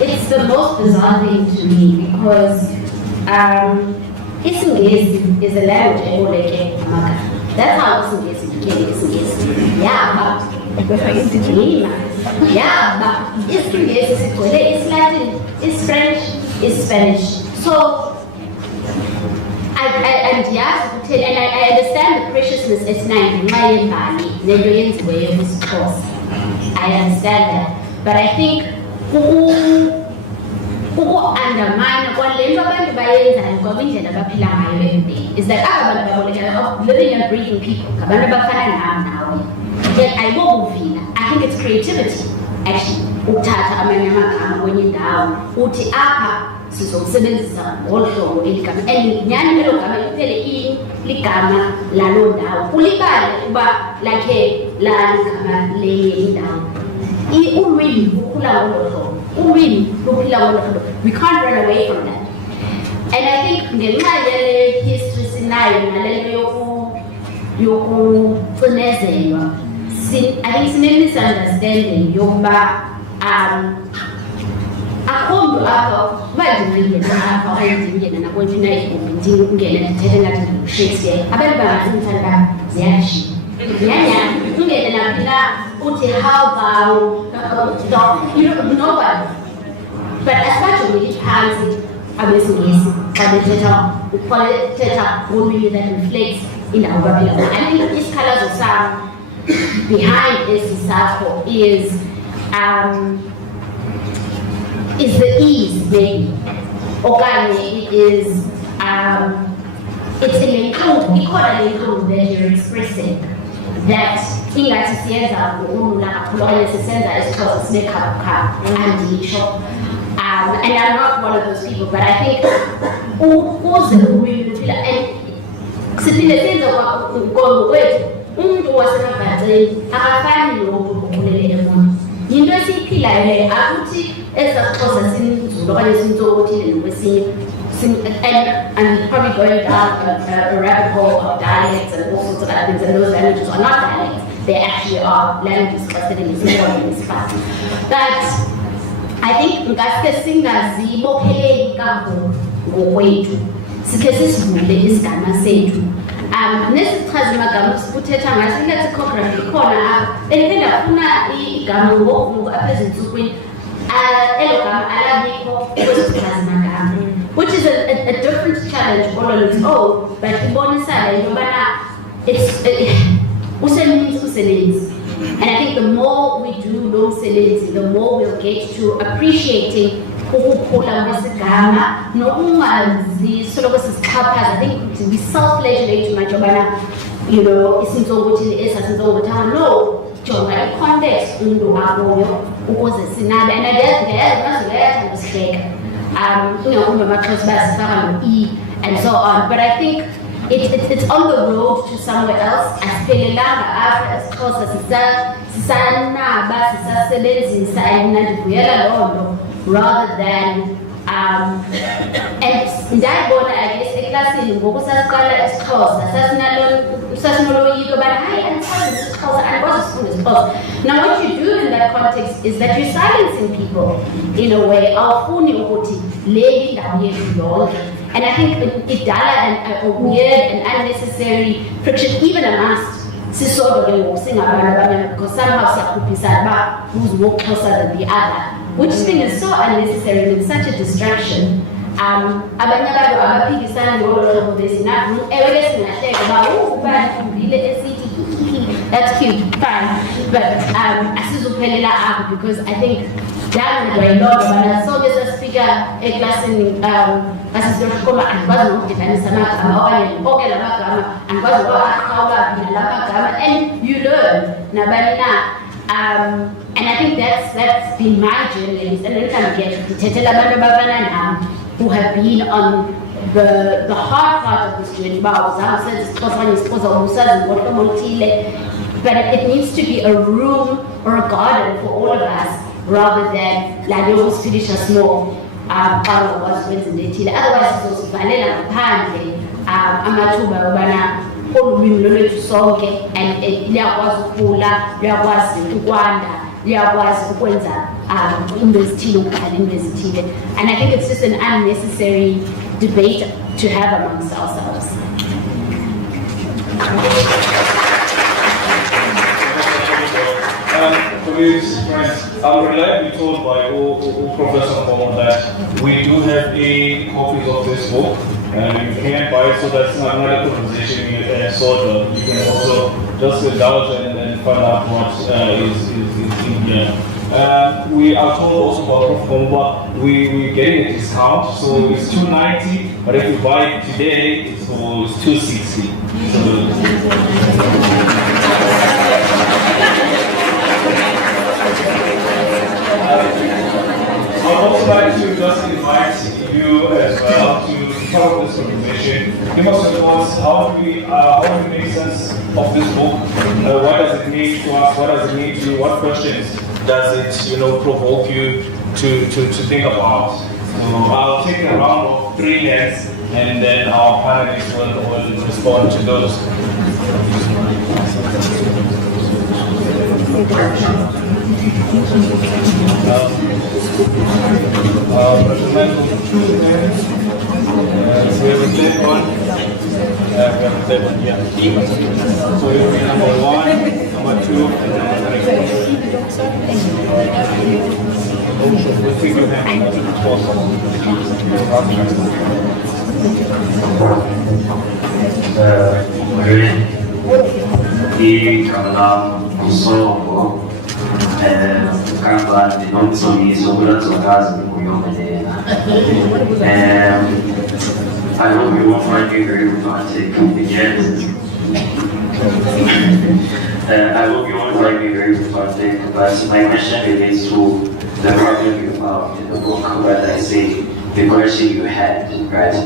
it's the most bizarre thing to me because isiNgesi is a language eboleke amagama. That's how isiNgesi became isiNgesi. Yeah, but isiNgesi sigcwele isiLatin, isiFrench, isiSpanish. So and I understand the preciousness ngenxa yembali nento yenziweyo kwisiXhosa. I understand that, but I think undermine kwale nto abantu bayenzayo kwindlela abaphila ngayo every day is that abantu baboleka living and breathing people ngabantu abafana nawe. Then ayibobuvila. I think it's creativity actually ukuthatha amanye amagama kwenye indawo uthi apha sizokusebenzisa ngolu hlobo eligama and nyani elo gama liphele ligama laloo ndawo ulibale uba lakhe laa gama lenye indawo. Ulwimi luphila ngolo hlobo, ulwimi luphila ngolo hlobo. We can't run away from that. And I think ngenxa yale history sinayo nalento yokucinezelwa, I think sine-misunderstanding yokuba akho mntu apha uba ndingena apha okanye ndingena nakwentwina igumbi ndingena ndithethe ngathi ndinguShakespeare abantu bangazimithala ziyashiya nyanyana ungene naphi na uthi how thou nobody. But asibajongeli phantsi abesiNgesi xa bethetha ngolwimi that reflects indawo abaphila kuyo. I think isikhalazo sam behind esi sakho is the ease maybe okanye it is it's an include ikhona le include that you're expressing that ingathi siyenza ngokulula kakhulu okanye sisenza isiXhosa sinekhaphukhaphu anditsho. And I'm not one of those people, but I think ukuze ulwimi luphila and siphinde senze ngokwethu umuntu wasemabhaceni akafani nomuntu okhulele emuntu. Yinto esiyiphilayo leyo akuthi esaXhosa sinzulu okanye sintsokothile nokwesinye. And I'm probably going down a rabbit hole of dialects and all sorts of other things, and those languages are not dialects. They actually are languages clustered in this one in this class. But I think ngaske singazibopheleli kakhulu ngokwethu. Sikhe sisivule isigama sethu. Nesichaza amagama sikuthetha ngathi i-lexicography ikhona apha. Bendifunda ndafuna igama ngoku apha ezinsukwini. Elo gama alabikho kwesichaza amagama. Which is a different challenge all on its own, but ibonisa into yobana useninzi. And I think the more we do lo msebenzi, the more we'll get to appreciating ukukhula kwesigama nokungazisoloko sisixhaphaza. I think we self-flagellate too much yobana isintsokothile esasintsokotha. No, jonga i-context umntu akuyo ukuze sinabe. And ndiyayazi usihleka ingakumbi amaXhosa bayasifaka no-E and so on. But I think it's on the road to somewhere else. Asiphelelanga apha isiXhosa sisanaba sisasebenzisa and ndivuyela loo nto rather than and ndayibona I guess eklasini ngoku sasiqala isiXhosa sasinoloyiko obana hayi andikwazi isiXhosa andikwazi ukufunda isiXhosa. Now what you do in that context is that you're silencing people in a way. Awufuni ukuthi le indawo yethu yonke. And I think idala a weird and unnecessary friction even amongst sisodwa ke ngoku singabantu abamnyama because somehow siyakhuphisana uba who's more closer than the other. which thing is so unnecessary and it's such a distraction. Abanye abantu abaphikisana ngolo besina eweke singahleka that's cute, fine, but asizuphelela apho because I think that way lot bana sonke sasifika eklasini asizokoma andikwazi nokudibanisa amagama okanye onke la magama andikwazi ukuaqhawula phela la magama and you learn nabani na. And I think that's been my journey, and then I'm getting who have been on the hard part of this journey. But it needs to be a room or a garden for all of us, rather than like we always finish a small otherwise it's also vanilla apparently amathuba obana olwimi lolwethu sonke and liyakwazi ukukhula, liyakwazi ukwanda, liyakwazi ukwenza into ezithile, ukubhala into ezithile. And I think it's just an unnecessary debate to have amongst ourselves. Colleagues, friends, I'm reliably told by all Professor Momo that we do have a copy of this book. You can buy it, so that's not another conversation sort of. You can also just indulge and find out what is in here. We are told also about Prof. Momo, we're getting a discount, so it's $290, but if you buy it today, it's $260. I'd also like to just invite you as well to follow this conversation. Give us your thoughts. How do we make sense of this book? What does it mean to us? What does it mean to you? What questions does it, provoke you to think about? So I'll take a round of 3 minutes, and then our panelists will respond to those. Recommend 2 minutes. We have a third one. We have a third one here. So it will be number 1, number 2, and number 3. We'll take your hand. I hope you won't find me very romantic again. I hope you won't find me very romantic, but my question relates to the problem you found in the book, but I say the question you had, right?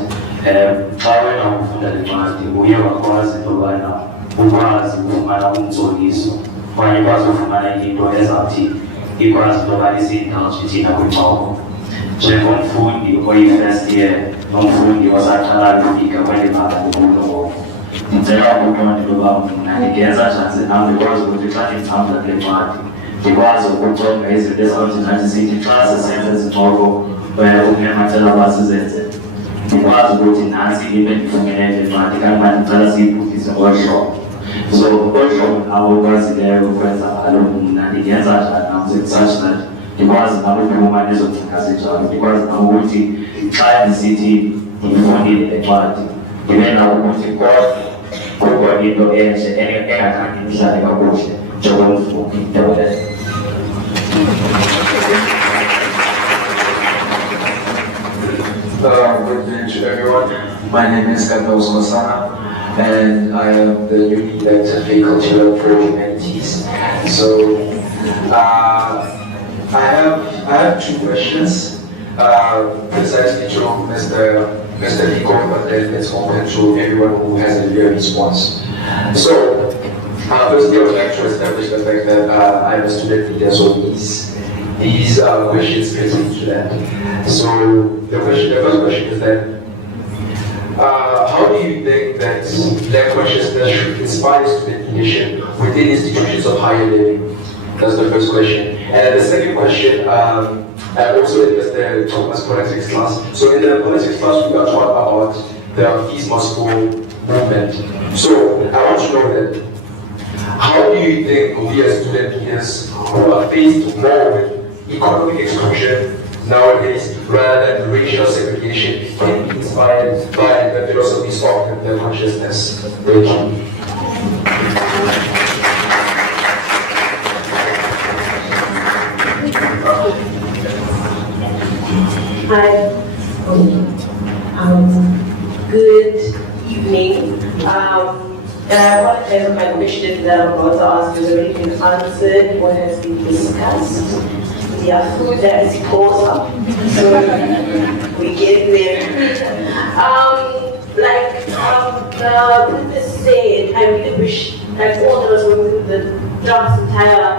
Travel na kufunda limati, uye wakwazi tobana, ukwazi kufumana umzoliso, kwani kwazi kufumana into ezati, ikwazi tobalisi intanjitina kuchoko. Njengomfundi oyi-first year, nomfundi wasaqala kufika kweli banga lokulo. Ngicela ukuqonda ukuba mina ngingenza njani nami ngikwazi ukuthi xa ngihamba kule ncwadi, ngikwazi ukuconga izinto ezawuthi nathi sithi xa sisenza izingxoko ukunyamatela basizenze. Ngikwazi ukuthi nansi into engifunyenele le ncwadi kanti manje ngicela siyiphuzise ngolu hlobo. So olu hlobo nawo okwazileyo ukwenza ngalo mna ndingenza njani nam such that ndikwazi nabo ukuphuma nezodinga zinjalo, ndikwazi nabo ukuthi xa ndisithi ndiyifundile le ncwadi ndibe nawo ukuthi kukho into enhle engakhange ndihlale kakuhle njengomfundi into leyo. Good evening to everyone. My name is Ndibhala Masana, and I am the newly elected faculty for humanities. So I have 2 questions, precisely to Mr. Nico, but then it's open to everyone who has a real response. So firstly, I would like to establish the fact that I'm a student leader, so these questions pertain to that. So the first question is that how do you think that Black consciousness should inspire student leadership within institutions of higher learning? That's the first question. And then the second question, also in Mr. Thomas' politics class. So in the politics class, we are taught about the Peace Must Go movement. So I want to know that how do you think we as student leaders who are faced more with economic exclusion nowadays, rather than racial segregation, can be inspired by the philosophies of the consciousness. Thank you. Hi. Good evening. Whatever my question that I'm about to ask has already been answered. What has been discussed? Yeah, food that is awesome. So we get there. The princess said, I really wish, like all that was going through the job's entire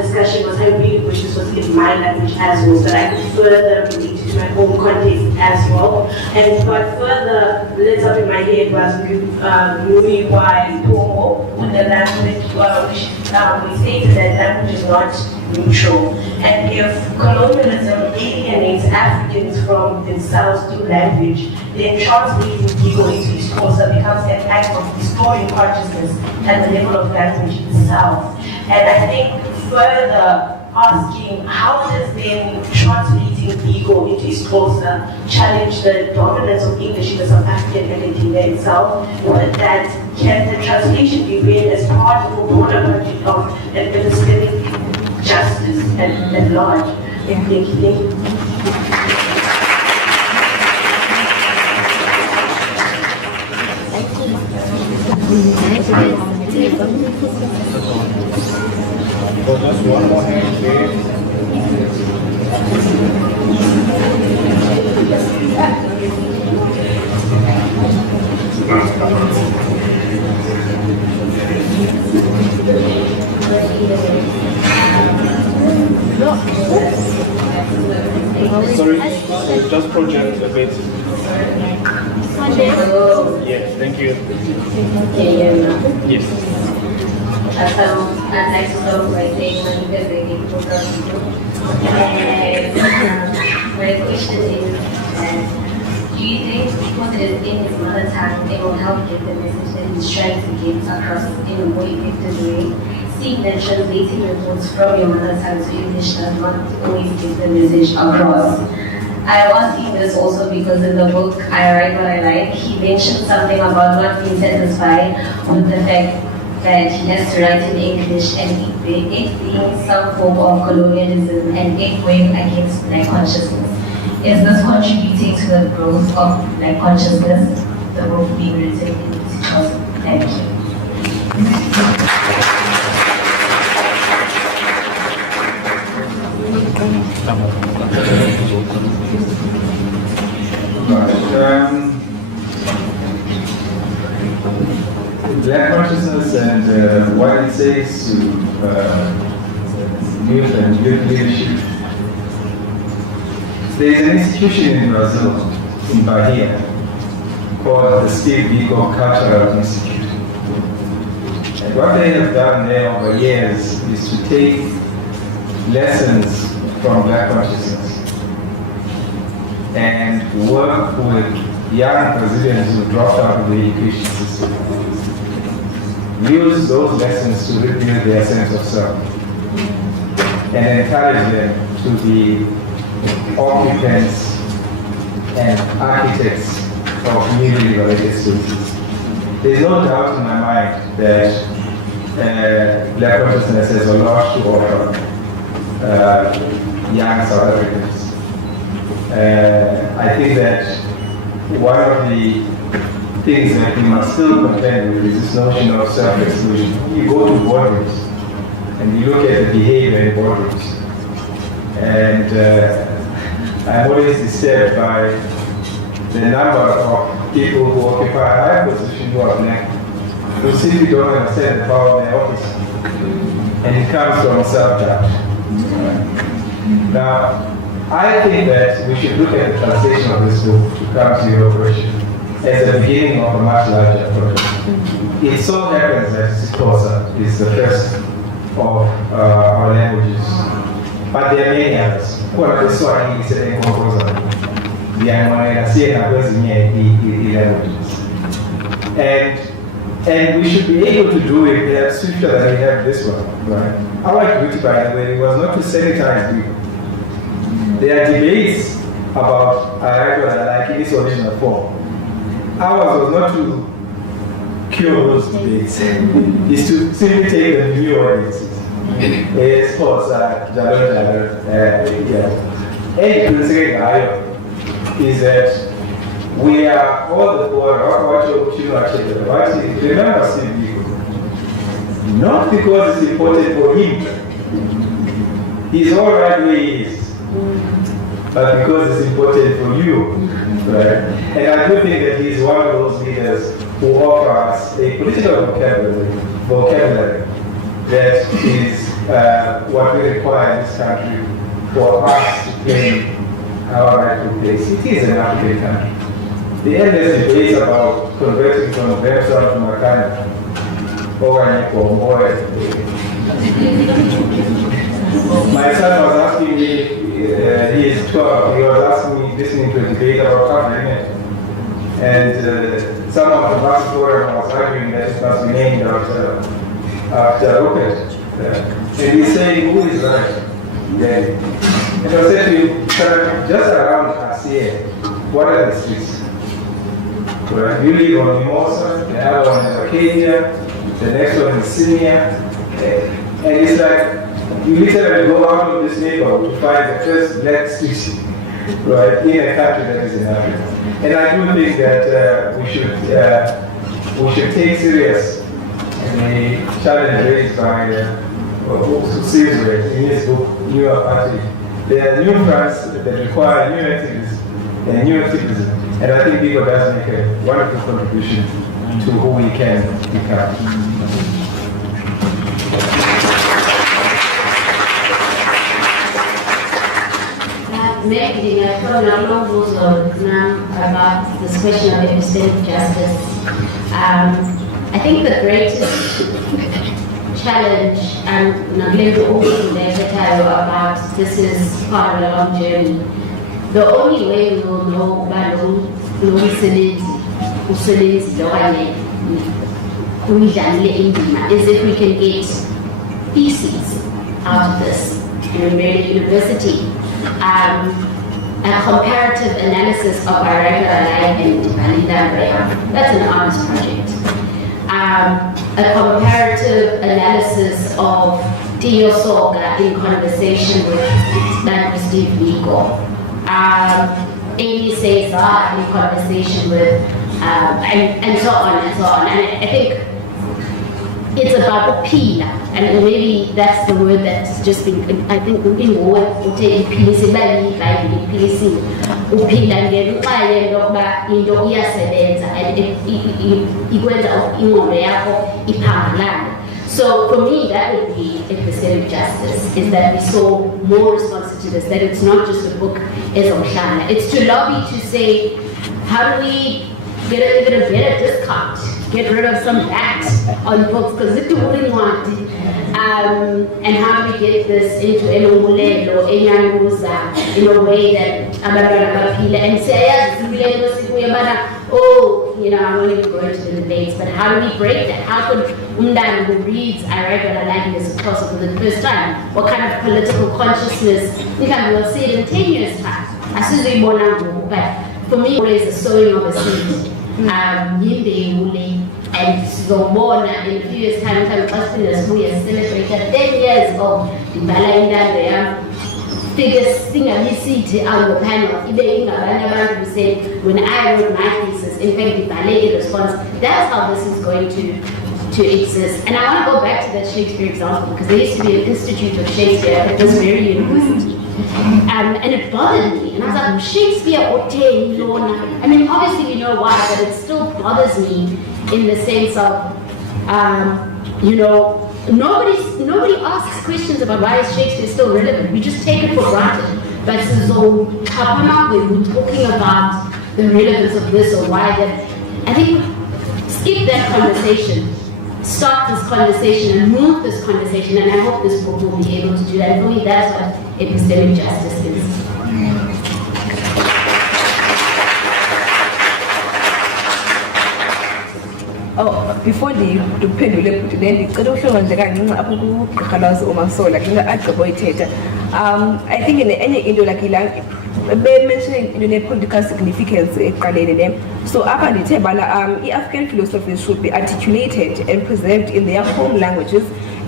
discussion was, I really wish this was in my language as well, so that I could further relate it to my home context as well. And but further lit up in my head was movie by Tomo with the language, we stated that language is not neutral. And if colonialism alienates Africans from themselves through language, then translating ego into discourse becomes an act of restoring consciousness at the level of language itself. And I think further asking, how does then translating ego into discourse challenge the dominance of English in the South African academia itself? With that, can the translation be read as part of a broader project of epistemic justice at large? Yeah. Thank you. Just one more hand, please. Sorry, just project a bit. Yes, thank you. Yes. I'd like to start by saying I'm very grateful and my question is, do you think because it is in his mother tongue, it will help get the message that he's trying to get across in a more effective way? Seeing that translating the thoughts from your mother tongue to English does not always get the message across. I was asking this also because in the book I Write What I Like, he mentioned something about not being satisfied with the fact that he has to write in English and it being some form of colonialism and it going against Black consciousness. Is this contributing to the growth of Black consciousness, the book being written in this house? Thank you. Black consciousness and what it says to youth and youth leadership. There is an institution in Brazil, in Bahia, called the Steve Biko Cultural Institute. And what they have done there over years is to take lessons from Black consciousness and work with young Brazilians who dropped out of the education system. Use those lessons to rebuild their sense of self and encourage them to be occupants and architects of newly liberated spaces. There's no doubt in my mind that Black consciousness has a lot to offer young South Africans. I think that one of the things that we must still contend with is this notion of self-exclusion. You go to boardrooms and you look at the behavior in boardrooms, and I'm always disturbed by the number of people who occupy high positions who are Black, who simply don't understand the power of their office, and it comes from self-doubt. Now, I think that we should look at the translation of this book to come to your question as the beginning of a much larger project. It so happens that Xhosa is the first of our languages, but there are many others. What is Swahili is a composer. And we should be able to do it perhaps swifter than we have this one. Right? Our duty, by the way, was not to sanitize people. there are debates about I like what I like in its original form. Ours was not to cure those debates, is to simply take the new audiences. Yes, sports is that we are all the what you remember Steve Biko. Not because it's important for him. He's all right where he is. But because it's important for you. Right? And I do think that he's one of those leaders who offer us a political vocabulary that is what we require in this country for us to claim our rightful place. It is an African country. The endless debates about converting from Venezuela to Makana or my son was asking me, he is 12, he was asking me, listening to a debate about government, and someone from Boston was arguing that it must be named after Rupert. And he's saying, who is right? And I said to him, just around us here, what are the streets? Well, you live on Mimosa, the other one is Arcadia, the next one is Senior, and it's like, you literally go out of this neighborhood to find the first black street, right, in a country that is in Africa. And I do think that we should take serious the challenge raised by Caesar in his book, New York Party. There are new fronts that require new activities and new activism. And I think Biko does make a wonderful contribution to who we can become. Maybe I thought about this question of epistemic justice. I think the greatest challenge, and I'm going to always about this is part of a long journey. The only way we will know about is if we can get theses out of this in a university. A comparative analysis of our regular life in Ndibhala. That's an honest project. A comparative analysis of Tio Soga in conversation with Steve Biko. Amy Cesar in conversation with, and so on and so on. And I think it's about upila, and maybe that's the word that's just been, I think in war, upila ngenxa yentoba into iyasebenza and ikwenza ingqondo yakho iphangalale. So for me, that would be epistemic justice, is that we saw more responses to this, that it's not just a book as Omhlanga. It's to lobby to say, how do we get even a better discount? Get rid of some VAT on books, because it's wouldn't want it. And how do we get this into Enongulelo, Enyanguza, in a way that and say, oh, you know, I'm not even going to the debates, but how do we break that? How could Umdan, who reads our regular language across for the first time, what kind of political consciousness we will see it in 10 years' time? But for me, always the sowing of a seed. And Zobona in a few years' time, us who has celebrated 10 years of Ndibhala Intando figures singamisithi on the panel, who said, when I wrote my thesis, in fact, Ndibhala in response, that's how this is going to exist. And I want to go back to that Shakespeare example, because there used to be an institute of Shakespeare at this very university. And it bothered me, and I was like, Shakespeare or Lorna. I mean, obviously we know why, but it still bothers me in the sense of, you know, nobody asks questions about why is Shakespeare still relevant. We just take it for granted. But so, we're talking about the relevance of this or why that. I think skip that conversation, start this conversation and move this conversation, and I hope this book will be able to do that. And for me, that's what epistemic justice is. Oh, before ndiphendule futhi le ndicela uhlonze kancinci apho kugqirha lwazi uMasola ke athi gqiba uyithetha I think in any into like mentioning in the political significance so African philosophies should be articulated and preserved in their home languages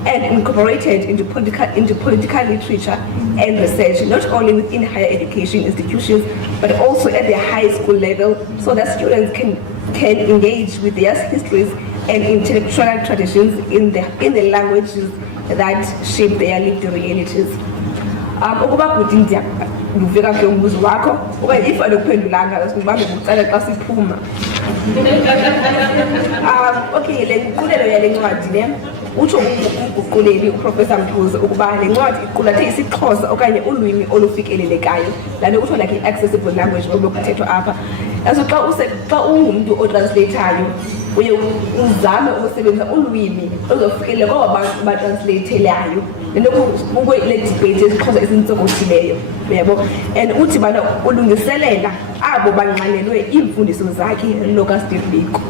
and incorporated into political literature and research, not only within higher education institutions, but also at the high school level, so that students can engage with their histories and intellectual traditions in the languages that shape their lived realities. Ngiveka ke umbuzo wakho okanye if alokuphendulanga sibambe ukucala xa siphuma. Okay, le nkulelo yale ncwadi le utsho umguquleli uProfessor Mkhuze ukuba le ncwadi iqulathe isiXhosa okanye ulwimi olufikelelekayo lalo kuthiwa like i-accessible language okuthethwa apha. Yaso xa ungumntu otranslatayo uye uzame ukusebenzisa ulwimi oluzofikeleleka kwaba bantu batranslathelayo le debate esiXhosa esintsonkothileyo uyabo, and uthi bana ulungiselela abo banxanelwe iimfundiso zakhe nokaSteve Biko.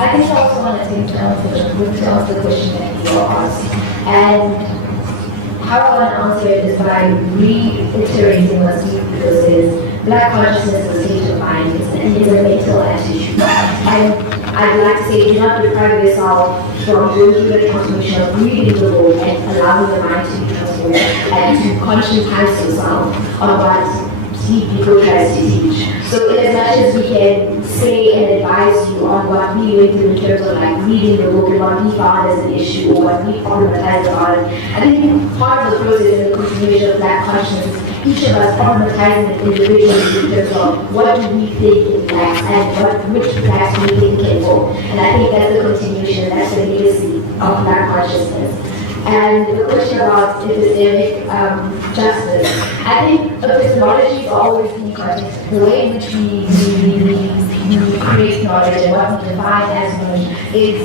I think I also want to take the question that you asked, and how I want to answer it is by reiterating what Steve Biko says. Black consciousness is a state of mind, it's a mental attitude. And I'd like to say, do not deprive yourself from going through the transformation of reading the book and allowing the mind to be transformed and to conscientize yourself on what Steve Biko tries to teach. So in as much as we can say and advise you on what we went through in terms of like reading the book and what we found as an issue or what we problematized about it, I think part of the process and the continuation of Black consciousness, each of us problematizing it individually in terms of what do we think it lacks and which Blacks we think can vote. And I think that's the continuation, that's the legacy of Black consciousness. And the question about epistemic justice, I think epistemology is always in context. The way in which we create knowledge and what we define as knowledge is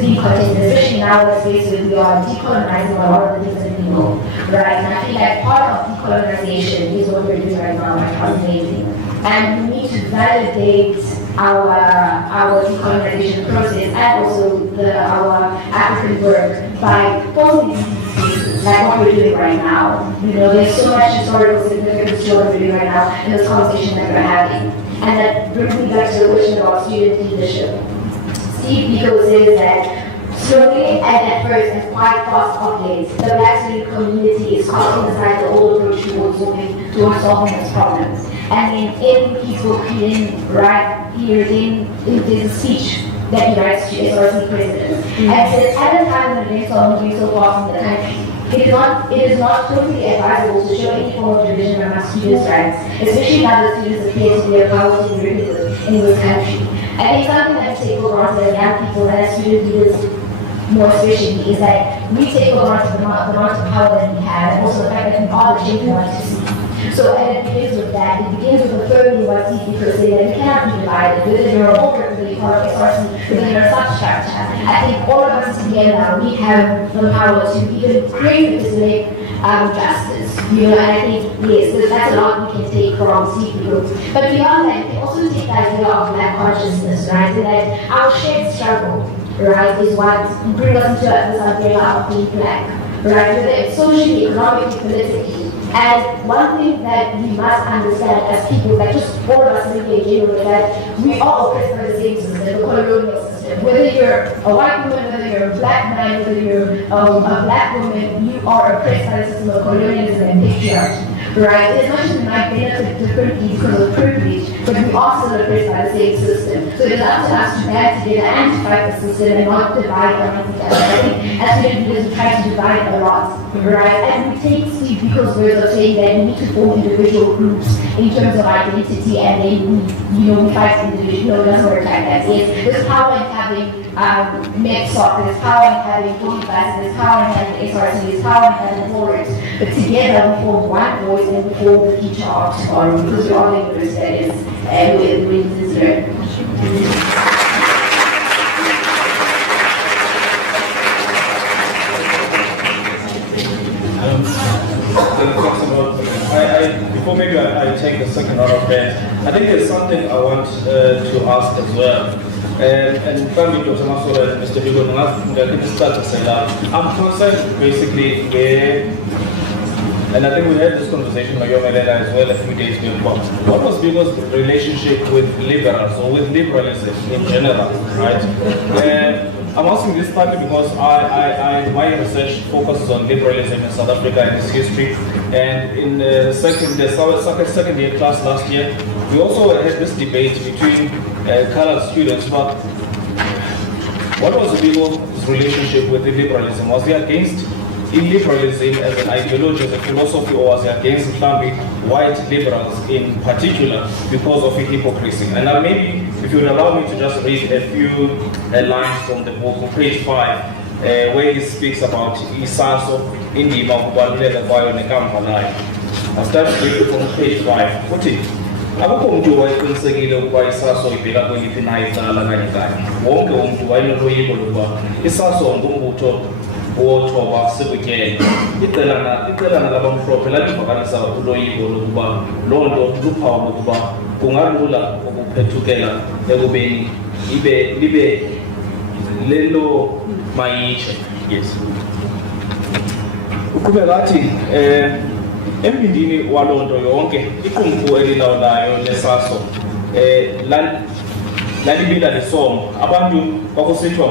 being contested, especially now in the space where we are decolonizing a lot of the things that we know, right? And I feel like part of decolonization is what we're doing right now, like amazing. And we need to validate our decolonization process and also our African work by posing these like what we're doing right now. You know, there's so much historical significance to what we're doing right now in this conversation that we're having. And that brings me back to the question about student leadership. Steve Biko says that slowly and at first and quite fast of late, the Black student community is casting aside the old approach towards solving its problems. And in every peaceful hearing right here in this speech that he writes to SRC president. And says at a time when events are moving so fast in the country, it is not totally advisable to show any form of division among students' rights, especially now that students appear to be a power to be reckoned with in this country. I think something that we take for granted as young people and as student leaders more especially is that we take for granted the amount of power that we have and also the fact that we are the change we want to see. So, and it begins with that. It begins with affirming what Steve Biko said, that we cannot be divided, whether you're a holder of the economic sources, whether you're a substructure. I think all of us together, we have the power to even create epistemic justice. You know, and I think, yes, that's a lot we can take from Steve Biko. But beyond that, we can also take the idea of Black consciousness, right? And that our shared struggle, right, is what brings us into this umbrella of being Black, right? Whether it's socially, economically, politically. And one thing that we must understand as people, that just all of us really in general, is that we are oppressed by the same system, the colonial system. Whether you're a white woman, whether you're a Black man, whether you're a Black woman, you are oppressed by the system of colonialism and patriarchy. Right? As much as we might benefit differently because of privilege, but we are still oppressed by the same system. So it is up to us to band together and to fight the system and not divide amongst each other. I think as student leaders we try to divide a lot, right? And we take Steve Biko's words of saying that we need to form individual groups in terms of identity, and then we fight individually. No, it doesn't work like that. Yes, there's power in having MedSoc, there's power in having 40 classes, there's power in having SRC, there's power in having forwards. But together we form one voice and we form the future of tomorrow, because we all make the studies and we deserve. I before maybe I take the second round of that, I think there's something I want to ask as well. And probably Dr. Masola and Mr. Hugo, I'm concerned basically where, and I think we had this conversation with Yomelela as well a few days before. What was Bigo's relationship with liberals or with liberalism in general, right? I'm asking this partly because my research focuses on liberalism in South Africa and its history. And in the second year class last year, we also had this debate between colored students about what was Bigo's relationship with the liberalism. Was he against illiberalism as an ideology, as a philosophy, or was he against white liberals in particular because of hypocrisy? And now maybe if you would allow me to just read a few lines from the book on page 5, where he speaks about Isaso, Ndibhala, Ndibhala. I'll start reading from page 5. Futhi, akukho umuntu wayeqinisekile ukuba Isaso ibheka kweliphi na icala kanye kanye. Wonke umuntu wayenoloyiko lokuba Isaso ngumbutho wothoba sikutyele. Iqelana labamhlophe lalivakalisa uloyiko lokuba loo nto luphawu lokuba kungalula ukuphethukela ekubeni libe lelo mayitshe. Yes. Uqhubeka athi embindini waloo nto yonke iqumrhu elilawulayo leSASO lalibila lesomo. Abantu kwakusithiwa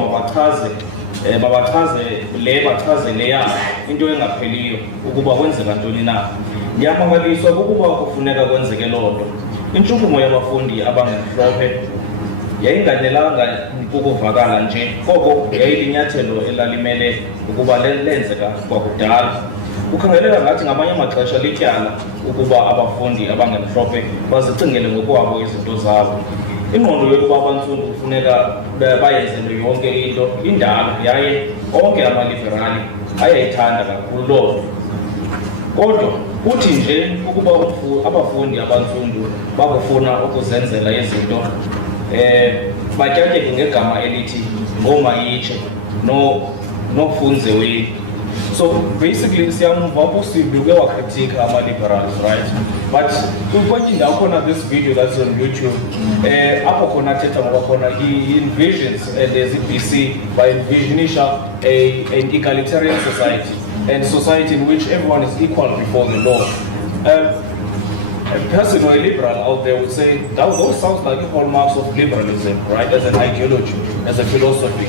mabachaze leya into engapheliyo ukuba kwenzeka ntoni na. Ndiyamangaliswa kukuba kufuneka kwenzeke loo nto. Intshukumo yabafundi abangemhlophe yayinganelanga ukuvakala nje, koko yayilinyathelo elalimele ukuba lenzeka kwakudala. Kukhangeleka ngathi ngamanye amaxesha lityala ukuba abafundi abangemhlophe bazicingele ngokwabo izinto zabo. Ingqondo yokuba abantsundu kufuneka bayenze nto yonke into indala yaye onke amaliberali ayayithanda kakhulu loo nto. Kodwa kuthi nje ukuba abafundi abantsundu bakufuna ukuzenzela izinto batyatyeke ngegama elithi ngomayitshe nofunzeweni. So basically siyamva possibly uke wakritika ama-liberals, right? But kwenye indawo khona this video that's on YouTube, apho khona thetha ngoba khona he envisions there's a BC by envisionisha an egalitarian society and society in which everyone is equal before the law. A person or a liberal out there would say those sounds like hallmarks of liberalism, right? As an ideology, as a philosophy.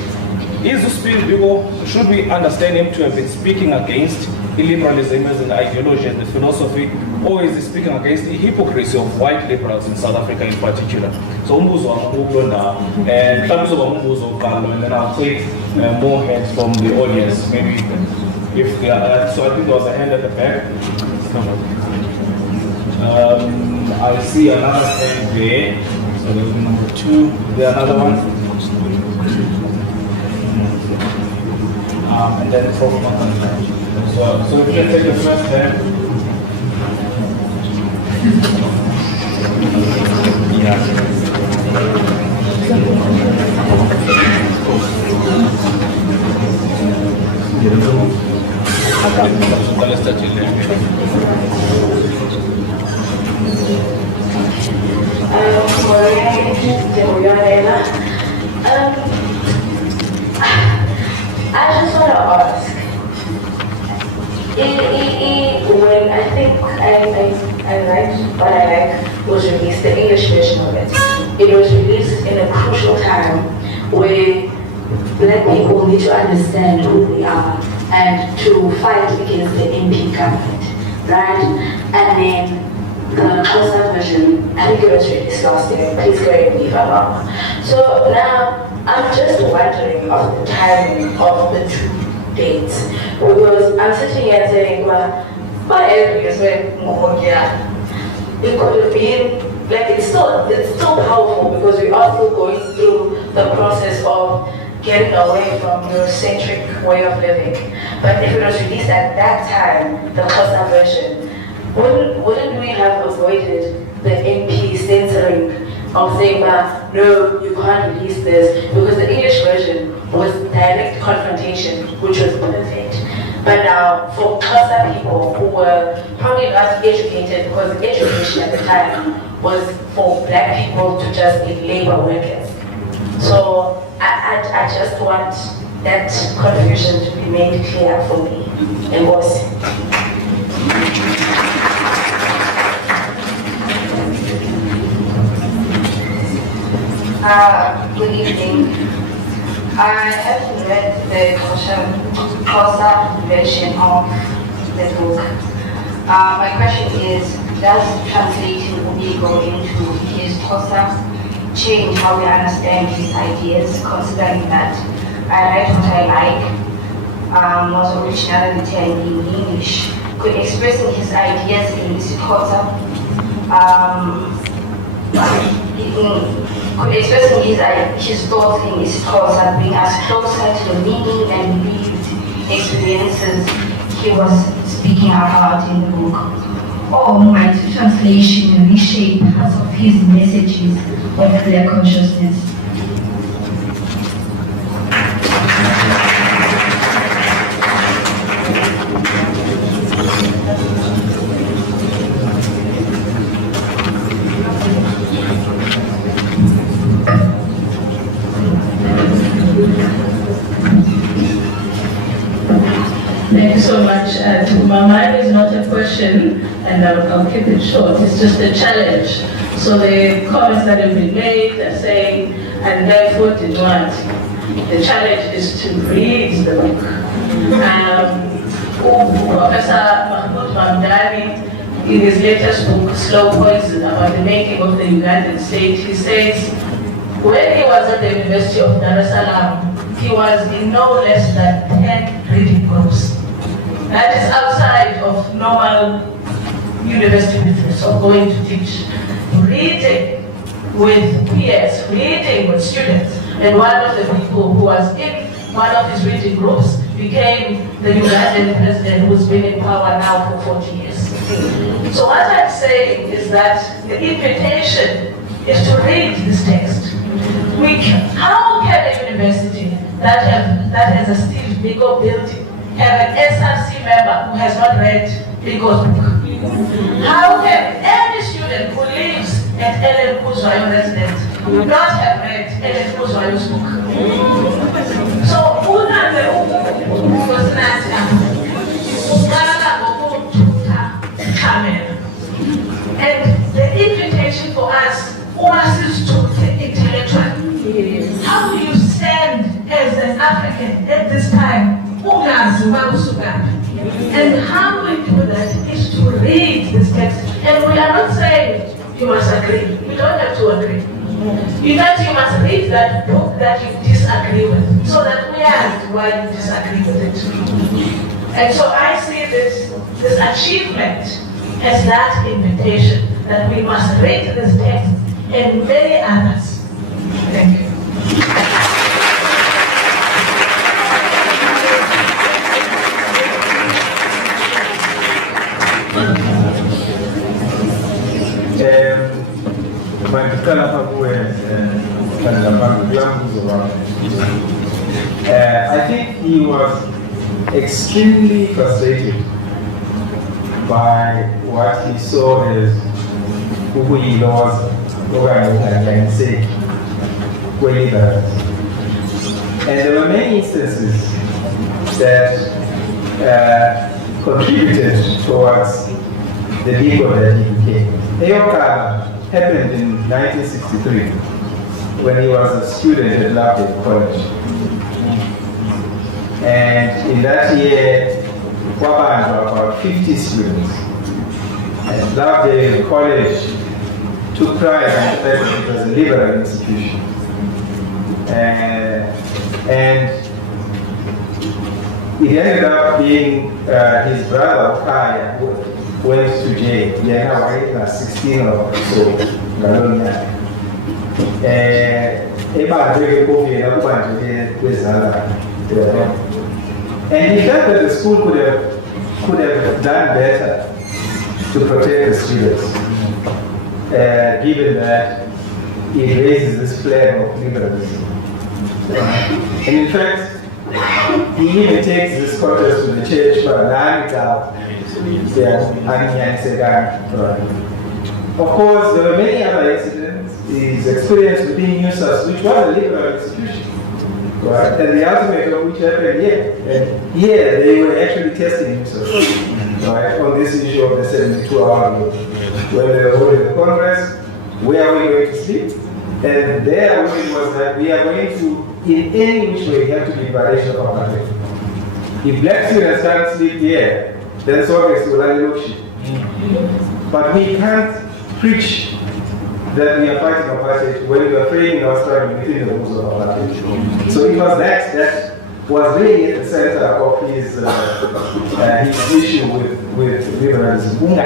Should we understand him to have been speaking against illiberalism as an ideology and the philosophy, or is he speaking against the hypocrisy of white liberals in South Africa in particular? So umbuzo wangu and and then I'll take more hands from the audience. Maybe if they are, so I think there was a hand at the back. I see another hand there. So there's number 2. There another one. And then it's also one as well. So if you can take the first hand. Yeah. I just want to ask, when I think I liked what I liked was released, the English version of it. It was released in a crucial time where black people need to understand who they are and to fight against the MP government, right? And then the Xhosa version, I think it was released last year, please correct me if I'm wrong. So now, I'm just wondering of the timing of the 2 dates, because I'm sitting here saying, well, my areas were it could have been, like it's still powerful because we are still going through the process of getting away from Eurocentric way of living. But if it was released at that time, the Xhosa version, wouldn't we have avoided the MP censoring of saying, no, you can't release this, because the English version was direct confrontation, which was perfect. But now, for Xhosa people who were probably not educated, because education at the time was for black people to just be labor workers. So I just want that confusion to be made clear for me. And was. Good evening. I have read the Xhosa version of the book. My question is, does translating Umbiko into his Xhosa change how we understand his ideas, considering that I write what I like, was originally written in English? Could expressing his ideas in Xhosa could expressing his thoughts in Xhosa bring us closer to the meaning and lived experiences he was speaking about in the book? Or might translation reshape parts of his messages of clear consciousness? Thank you so much. Mine is not a question, and I'll keep it short. It's just a challenge. So the comments that have been made are saying, and therefore did what? The challenge is to read the book. Professor Mahmoud Mamdani, in his latest book, Slow Poison, about the making of the Ugandan state, he says, when he was at the University of Dar es Salaam, he was in no less than 10 reading groups. That is outside of normal university business of going to teach. Reading with peers, reading with students. And one of the people who was in one of his reading groups became the Ugandan president who's been in power now for 40 years. So what I'm saying is that the invitation is to read this text. How can a university that has a Steve Biko building have an SRC member who has not read Biko's book? How can any student who lives at Ellen Kuzwayo residence not have read Ellen Kuzwayo's book? So, and the invitation for us is to the intellectual. How do you stand as an African at this time? And how we do that is to read this text. And we are not saying you must agree. We don't have to agree. You must read that book that you disagree with, so that we ask why you disagree with it. And so I see this achievement as that invitation that we must read this text and many others. Thank you. I think he was extremely frustrated by what he saw as who he was, and say, and there were many instances that contributed towards the people that he became. Eoka happened in 1963 when he was a student at Loveday College. And in that year, about 50 students. And Loveday College took pride in the fact that it was a liberal institution. And it ended up being his brother, Kaya, who went to jail. He ended up 16 or so. And he felt that the school could have done better to protect the students, given that it raises this flag of liberalism. And in fact, he even takes this contest to the church for Of course, there were many other incidents. His experience within USAS, which was a liberal institution, right? And the ultimate of which happened here. And here they were actually testing USAS, right, on this issue of the 72-hour rule. When they were holding the Congress, where are we going to sleep? And their argument was that we are going to, in any which way, have to be in violation of our country. If black students can't sleep here, then Soviets will unlock shit. But we can't preach that we are fighting apartheid when we are framing our struggle within the rules of apartheid. So it was that was really at the center of his issue with liberalism.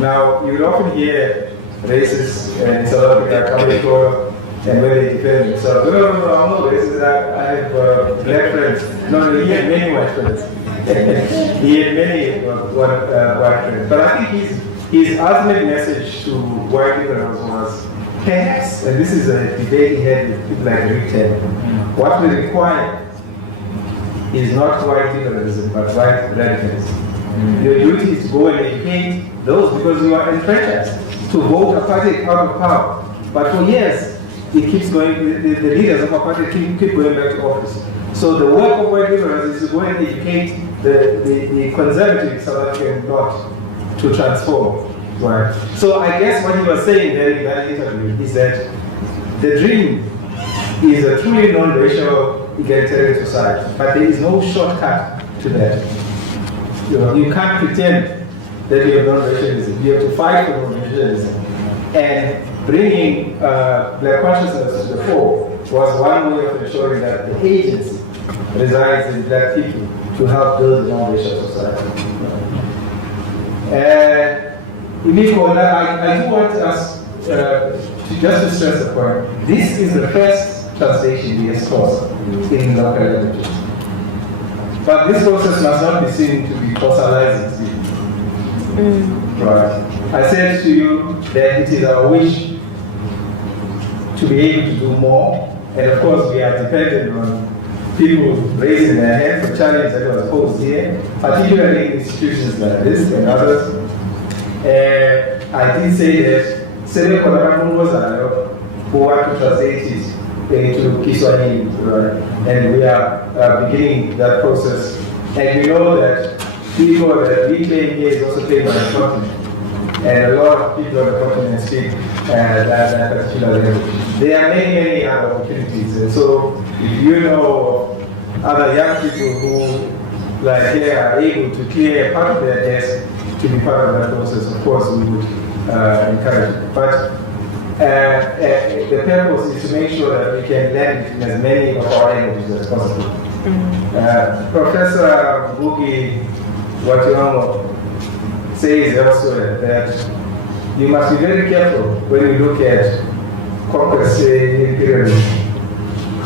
Now, you will often hear racists in South Africa coming forward and when they defend themselves. No, I'm not racist. I have black friends. No, he had many white friends. He had many white friends. But I think his ultimate message to white liberals was, perhaps, and this is a debate he had with people like Rick Taylor, what we require is not white liberalism, but white radicalism. Your duty is to go and educate those because you are enfranchised, to vote apartheid out of power. But for years, it keeps going, the leaders of apartheid keep going back to office. So the work of white liberals is to go and educate the conservative South African lot to transform. Right. So I guess what he was saying there in that interview is that the dream is a truly non-racial egalitarian society, but there is no shortcut to that. You can't pretend that you have non-racialism. You have to fight for non-racialism. And bringing black consciousness to the fore was one way of ensuring that the agency resides in black people to help build a non-racial society. I do want us to just to stress the point. This is the first translation we expose in local languages. But this process must not be seen to be fossilizing. Right. I said to you that it is our wish to be able to do more, and of course we are dependent on people raising their hands for challenge that was posed here, particularly in institutions like this and others. I did say that several Kodaman who want to translate it into Kiswahili, right? And we are beginning that process. And we know that people that we claim here is also claimed by the continent. And a lot of people on the continent speak that particular language. There are many, many other opportunities. And so if you know other young people who, like they are able to clear part of their desk to be part of that process, of course we would encourage it. But the purpose is to make sure that we can learn in as many of our languages as possible. Professor Buki Watiwamo says elsewhere that you must be very careful when you look at conquest imperialism.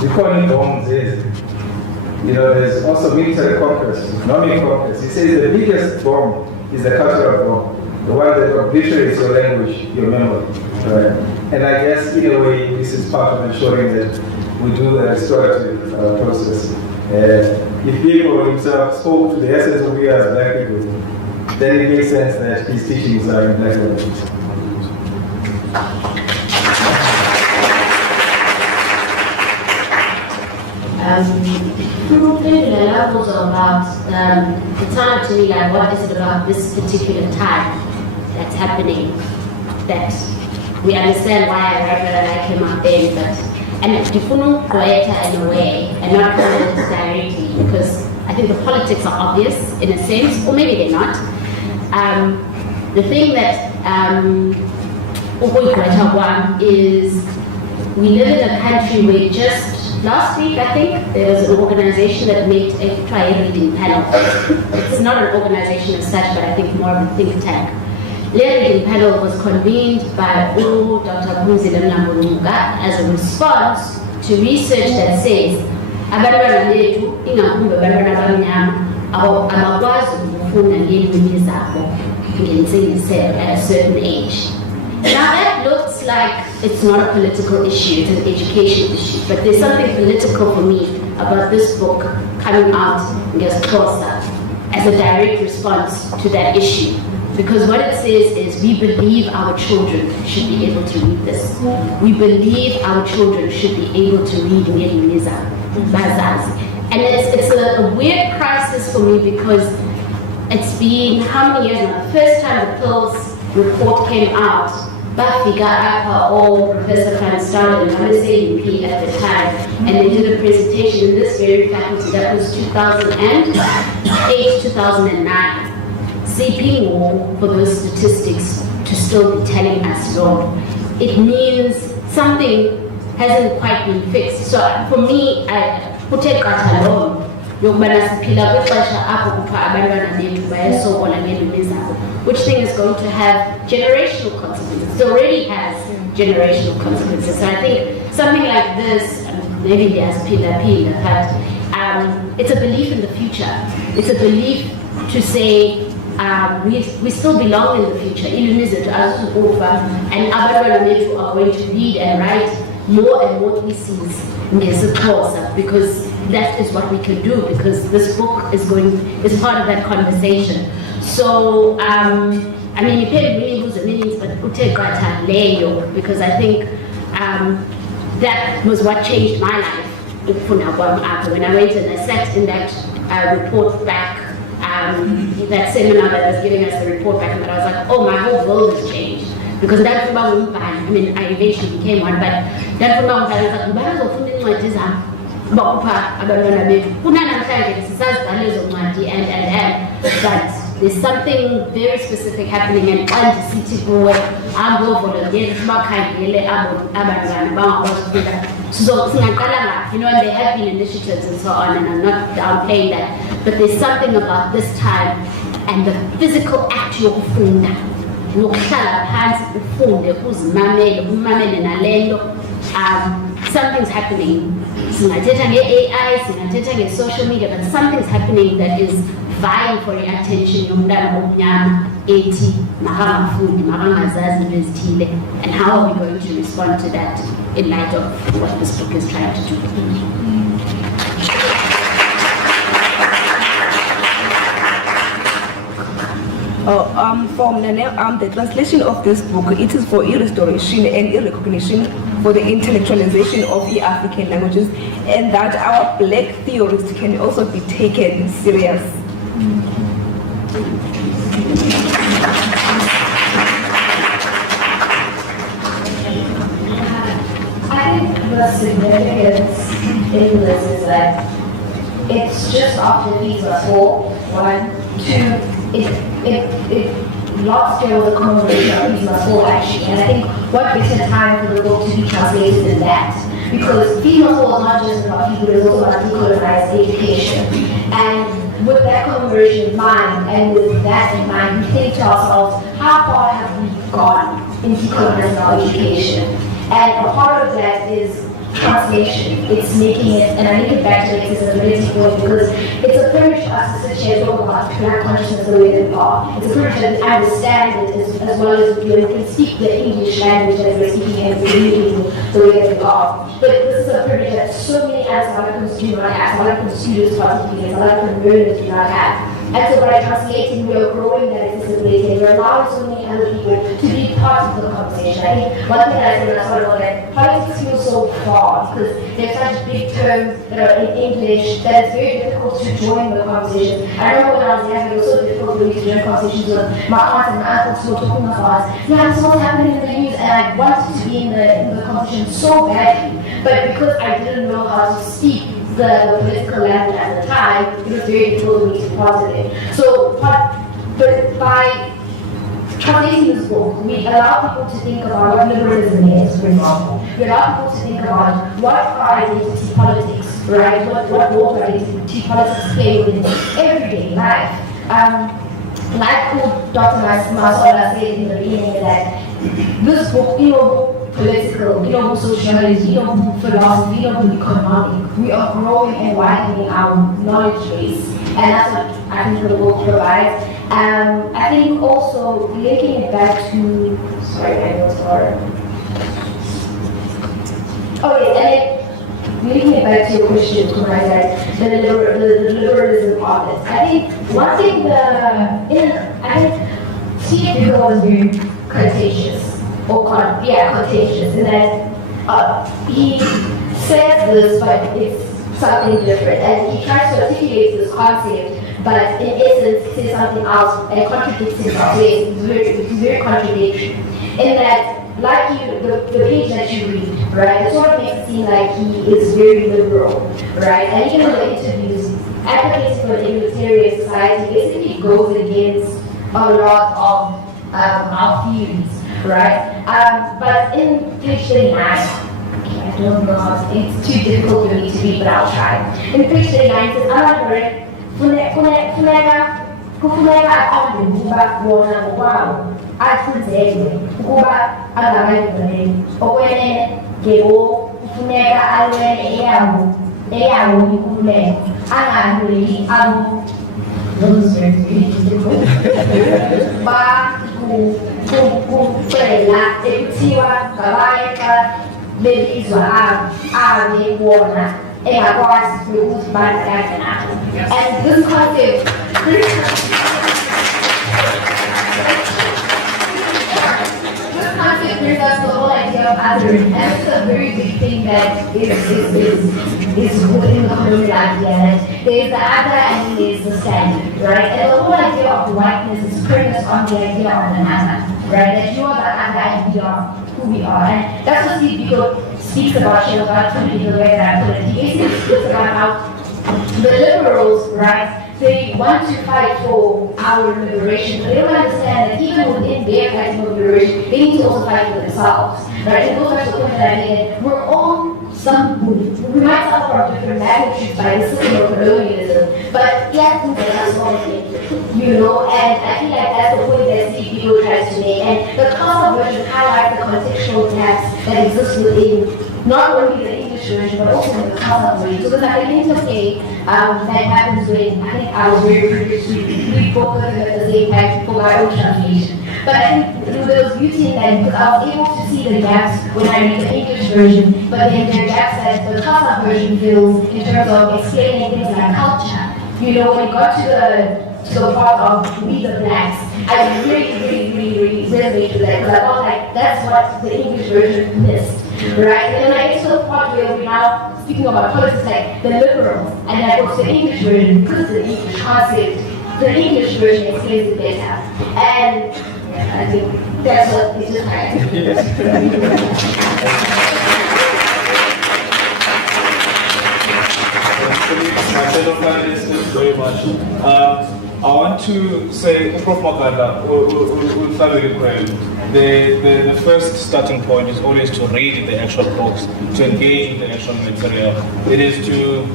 We call it bombs. You know, there's also military conquest, economic conquest. He says the biggest bomb is the cultural bomb, the one that obliterates your language, your memory. Right? And I guess in a way, this is part of ensuring that we do the restorative process. If people himself spoke to the essence of we as black people, then it makes sense that his teachings are in black language. That was about the time to me, like what is it about this particular time that's happening that we understand why I read that I came out there, but and Difunu Poeta in a way and not comment directly because I think the politics are obvious in a sense, or maybe they're not. The thing that is we live in a country where just last week, I think, there was an organization that made a reading panel. It's not an organization as such, but I think more of a think tank. The reading panel was convened by Dr. Bumzile Mlambo-Lunga as a response to research that says, abantwana bethu ingakumbi abantwana abamnyama abakwazi ukufunda ngeelwimi zabo ngentsingiselo at a certain age. Now that looks looks like it's not a political issue, it's an education issue, but there's something political for me about this book coming out against Xhosa as a direct response to that issue. Because what it says is we believe our children should be able to read this. We believe our children should be able to read Ngeliza, Bazazi. And it's a weird crisis for me because it's been how many years now? The first time the PILS report came out, Bafika Apa or Professor Van Staden, I want to say UP at the time, and they did a presentation in this very faculty. That was 2008, 2009. CP for those statistics to still be telling us wrong. It means something hasn't quite been fixed. So for me, I put it at alone. Which thing is going to have generational consequences. It already has generational consequences. So I think something like this, maybe there's pila, but it's a belief in the future. It's a belief to say we still belong in the future. And other are going to read and write more and more theses because that is what we can do, because this book is part of that conversation. So I mean, you can't really lose the meanings, but because I think that was what changed my life. When I went and I sat in that report back, that seminar that was giving us the report back, and I was like, oh, my whole world has changed. Because that's about I mean, I eventually became one, but that's about I was like, but there's something very specific happening, and I'm going volunteer so you know, and there have been initiatives and so on, and I'm not downplaying that, but there's something about this time and the physical act yokufunda nokuhlala phansi ufunde uzimamele umamele nalento. Something's happening. Singathetha nge-AI, singathetha nge-social media, but something's happening that is vying for the attention yomntana omnyama ethi makangafundi makangazazi into ezithile, and how are we going to respond to that in light of what this book is trying to do? From the translation of this book, it is for restoration and recognition for the intellectualization of the African languages, and that our black theorists can also be taken serious. I think the significance in this is that it's just after these are 4, 1, 2, it lost scale the commemoration of these must fall actually, and I think what better time for the book to be translated than that, because female fall is not just about people, it's also about decolonized education. And with that commemoration in mind, and with that in mind, we think to ourselves, how far have we gone in decolonizing our education? And a part of that is translation. It's making it, and I link it back to the accessibility point, because it's a privilege for us to sit here and talk about black consciousness the way that we are. It's a privilege that we understand it as well as we can speak the English language that we're speaking and reading the way that we are. But this is a privilege that so many South Africans do not have, South African students particularly, South African learners do not have. And so by translating, we are growing that accessibility, and we're allowing so many other people to be part of the conversation. I think one thing that I said when I started was that politics feels so far, because there's such big terms that are in English that it's very difficult to join the conversation. I remember when I was young, it was so difficult for me to join conversations with my aunts and my uncles who were talking about, yeah, this is what's happening in the news, and I wanted to be in the conversation so badly. But because I didn't know how to speak the political language at the time, it was very difficult for me to be part of it. So, but by translating this book, we allow people to think about what liberalism is, for example. We allow people to think about what are identity politics, right? What role do identity politics play within everyday life? Like what Dr. Masola said in the beginning, is that this book, political, socialism, philosophy, economic. We are growing and widening our knowledge base, and that's what I think the book provides. I think also linking it back to, sorry, I know it's hard. Oh yeah, and leading it back to your question, the liberalism of it. I think one thing I think T.F. was very contagious, contagious in that he says this, but it's something different, and he tries to articulate this concept, but in essence he says something else and contradicts himself. It's very contradiction. In that, like the page that you read, right, it sort of makes it seem like he is very liberal, right? And even in the interviews, advocating for an egalitarian society basically goes against a lot of our theories, right? But in page 39, I don't know, it's too difficult for me to read, but I'll try. In page 39 it says, kufuneka aqonde ukuba wona ngokwabo athunzelwe ukuba angabalingene okwenene ngebo kufuneka alwele eyawo inkululeko angadluli abo bakucela ekuthiwa ngabanye xa bebizwa ave wona engakwazi ukuthi bandakanye nabo. And this concept brings us the whole idea of othering, and it's a very big thing that is within the whole idea. There's the other and there's the standard, right? And the whole idea of whiteness is premised on the idea of another, right? That you are the other and we are who we are. And that's what Ndibhala speaks about, she was about to be the way that I put it. He basically speaks about how the liberals, right, they want to fight for our liberation, but they don't understand that even within their fighting for liberation, they need to also fight for themselves, right? It goes back to the point that I made, we're all we might suffer from different magnitudes by the system of colonialism, but yeah, that's one thing, you know, and I feel like that's the point that Ndibhala tries to make, and the Xhosa version highlights the contextual gaps that exist within not only the English version, but also the Xhosa version. So there's like an interplay that happens when I think I was very privileged to read both of them at the same time for my own translation. But I think there was beauty in that because I was able to see the gaps when I read the English version, but then there are gaps that the Xhosa version fills in terms of explaining things like culture. You know, when it got to the part of we the blacks, I really resonated with that because I felt like that's what the English version missed. Right? And then I get to the part where we're now speaking about politics like the liberals, and then I go to the English version because the English concept, the English version explains it better. And yeah, I think that's what it's just Thank you very much. I want to say, Prof. Maganda, we'll thoroughly pray. The first starting point is always to read the actual books, to engage in the actual material. It is to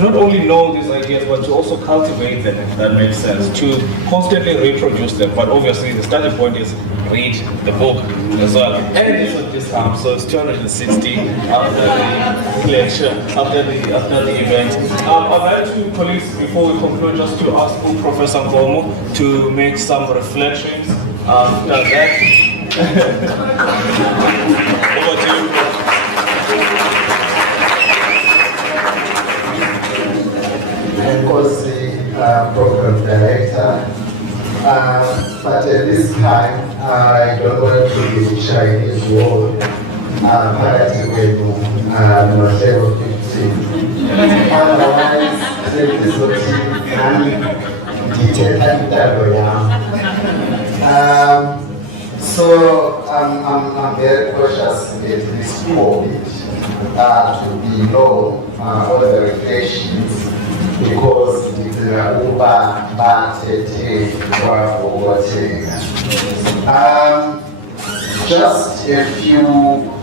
not only know these ideas, but to also cultivate them, if that makes sense, to constantly reproduce them. But obviously, the starting point is read the book as well. And it's a discount, so it's 260 after the lecture, after the event. I'd like to, colleagues, before we conclude, just to ask Professor Nkomo to make some reflections after that. Over to you. Of course, the program director. But at this time, I don't want to be Chinese wall. Not 15. Otherwise, this is so I'm very cautious at this point to be low all the reflections because it's just a few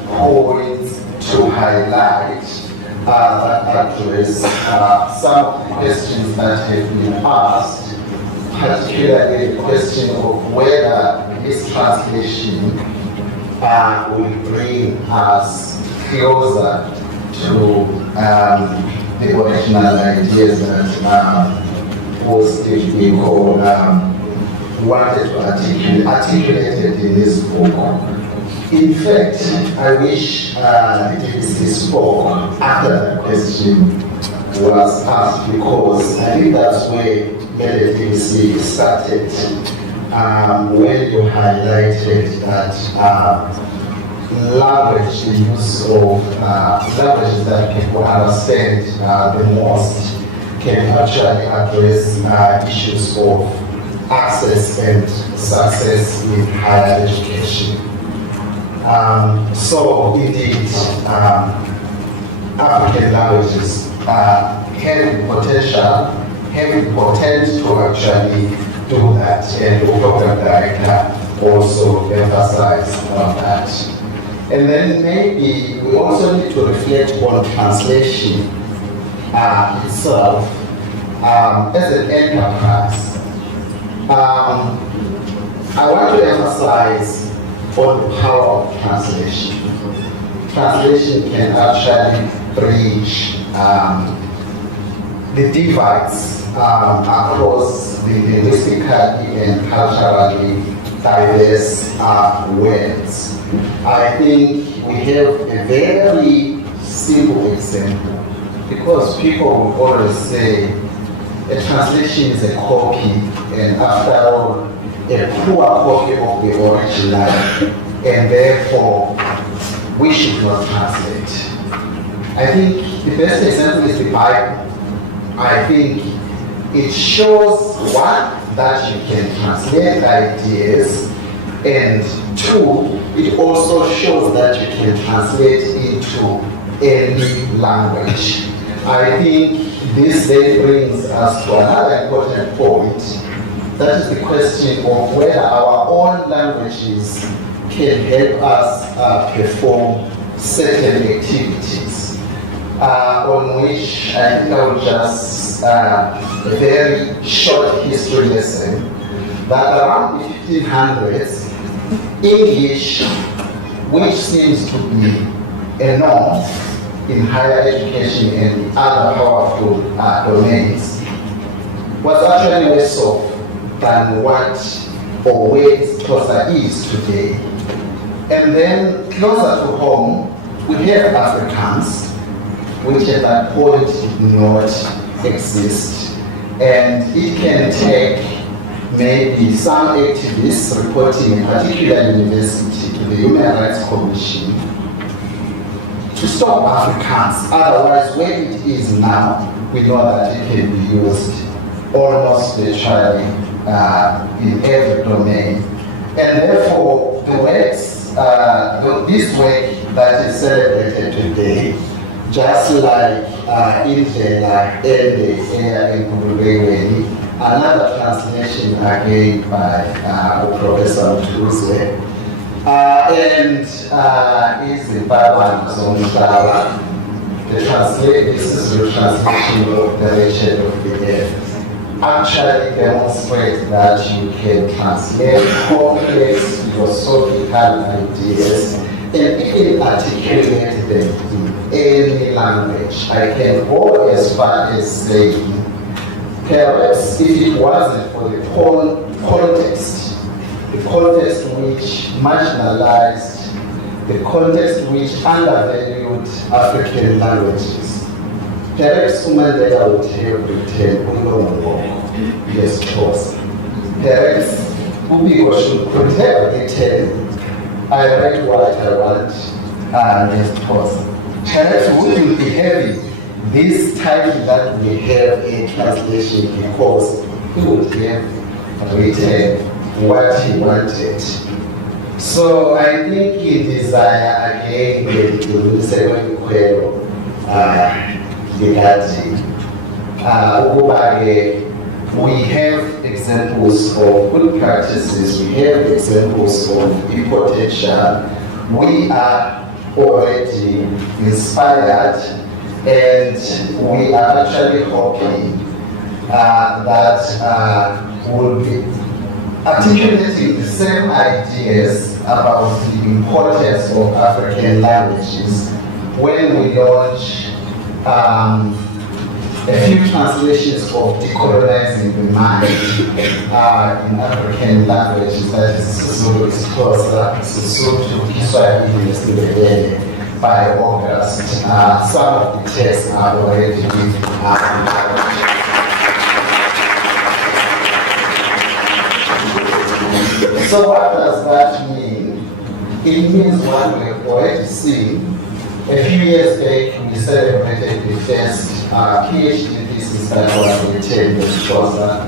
points to highlight that address some questions that have been asked, particularly the question of whether this translation will bring us closer to the original ideas that Steve Biko wanted to articulate in this book. In fact, I wish the DPC spoke after the question was asked, because I think that's where the DPC started when you highlighted that language, the use of languages that people understand the most can actually address issues of access and success in higher education. So indeed, African languages have the potential to actually do that, and the program director also emphasized on that. And then maybe we also need to reflect on translation itself as an enterprise. I want to emphasize on the power of translation. Translation can actually bridge the divides across the linguistically and culturally diverse worlds. I think we have a very simple example, because people will always say a translation is a copy, and after all, a poor copy of the original, and therefore we should not translate. I think the best example is the Bible. I think it shows, one, that you can translate ideas, and two, it also shows that you can translate into any language. I think this then brings us to another important point. That is the question of whether our own languages can help us perform certain activities, on which I think I will just a very short history lesson, that around the 1500s, English, which seems to be a norm in higher education and other powerful domains, was actually worse off than what or where its closer is today. And then closer to home, we have Afrikaans, which at that point did not exist. And it can take maybe some activists reporting a particular university to the Human Rights Commission to stop Afrikaans. Otherwise, where it is now, we know that it can be used almost virtually in every domain. And therefore, the works, this work that is celebrated today, just like Ndibhala and another translation again by Professor Mtuze, and is the Ndibhala. This is the translation of the Legend of the Earth. Actually demonstrate that you can translate complex philosophical ideas and even articulate them in any language. I can go as far as saying, perhaps if it wasn't for the context which marginalized, the context which undervalued African languages, perhaps Mandela would have written Ulongo, yes, Xhosa. Perhaps Ubigo could have written, I write what I want, yes, Xhosa. Perhaps we will be having this title that we have in translation because he would have written what he wanted. So I think in desire again, we have examples of good practices, we have examples of potential. We are already inspired, and we are actually hoping that we'll be articulating the same ideas about the importance of African languages when we launch a few translations of Decolonizing the Mind in African languages, that is Zulu, Xhosa, Sesotho, Kiswahili, Ndebele, by August. Some of the texts are already So what does that mean? It means what we have already seen. A few years back, we celebrated the first PhD thesis that was obtained in Xhosa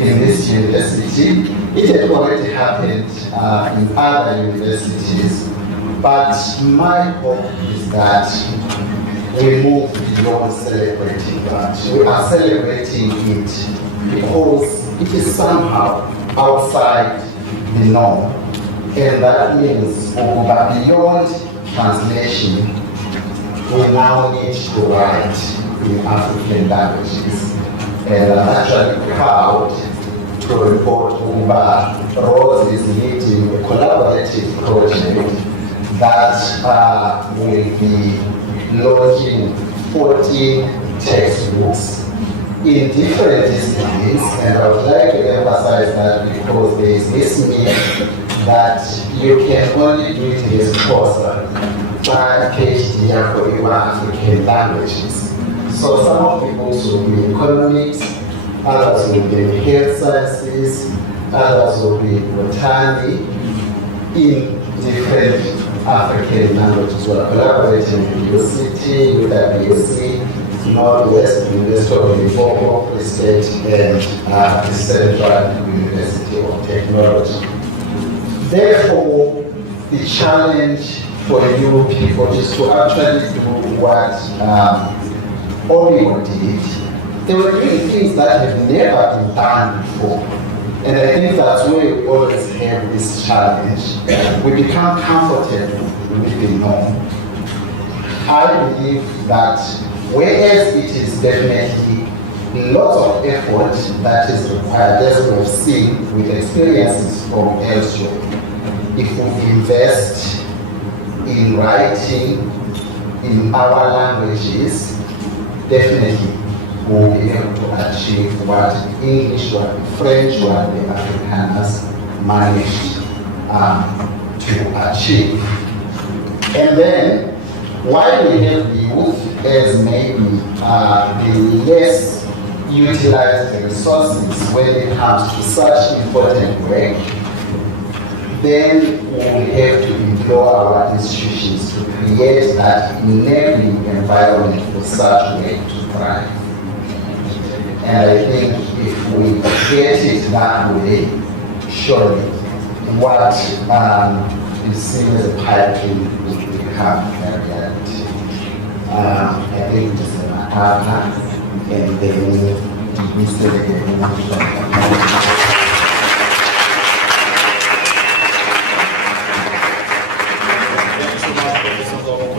in this university. It had already happened in other universities, but my hope is that we move beyond celebrating that. We are celebrating it because it is somehow outside the norm, and that means beyond translation, we now need to write in African languages. And I'm actually proud to report that Rose is leading a collaborative project that will be launching 14 textbooks in different disciplines. And I would like to emphasize that because there is this myth that you can only do it in Xhosa by PhD for African languages. So some of the books will be in economics, others will be in health sciences, others will be in botany, in different African languages. We are collaborating with UCT, UWC, Northwest University of Limpopo, Free State, and the Central University of Technology. Therefore, the challenge for you people is to actually do what Oregon did. They were doing things that have never been done before. And I think that's where we always have this challenge. We become comfortable with the norm. I believe that whereas it is definitely lots of effort that is required, as we have seen with experiences from elsewhere, if we invest in writing in our languages, definitely we'll be able to achieve what English, what French, what the Afrikaners managed to achieve. And then, while we have the youth as maybe the less utilized resources when it comes to such important work, then we have to implore our institutions to create that enabling environment for such work to thrive. And I think if we get it that way, surely what is seen as a pipe dream will become a reality. I think it is an attack, and then we still get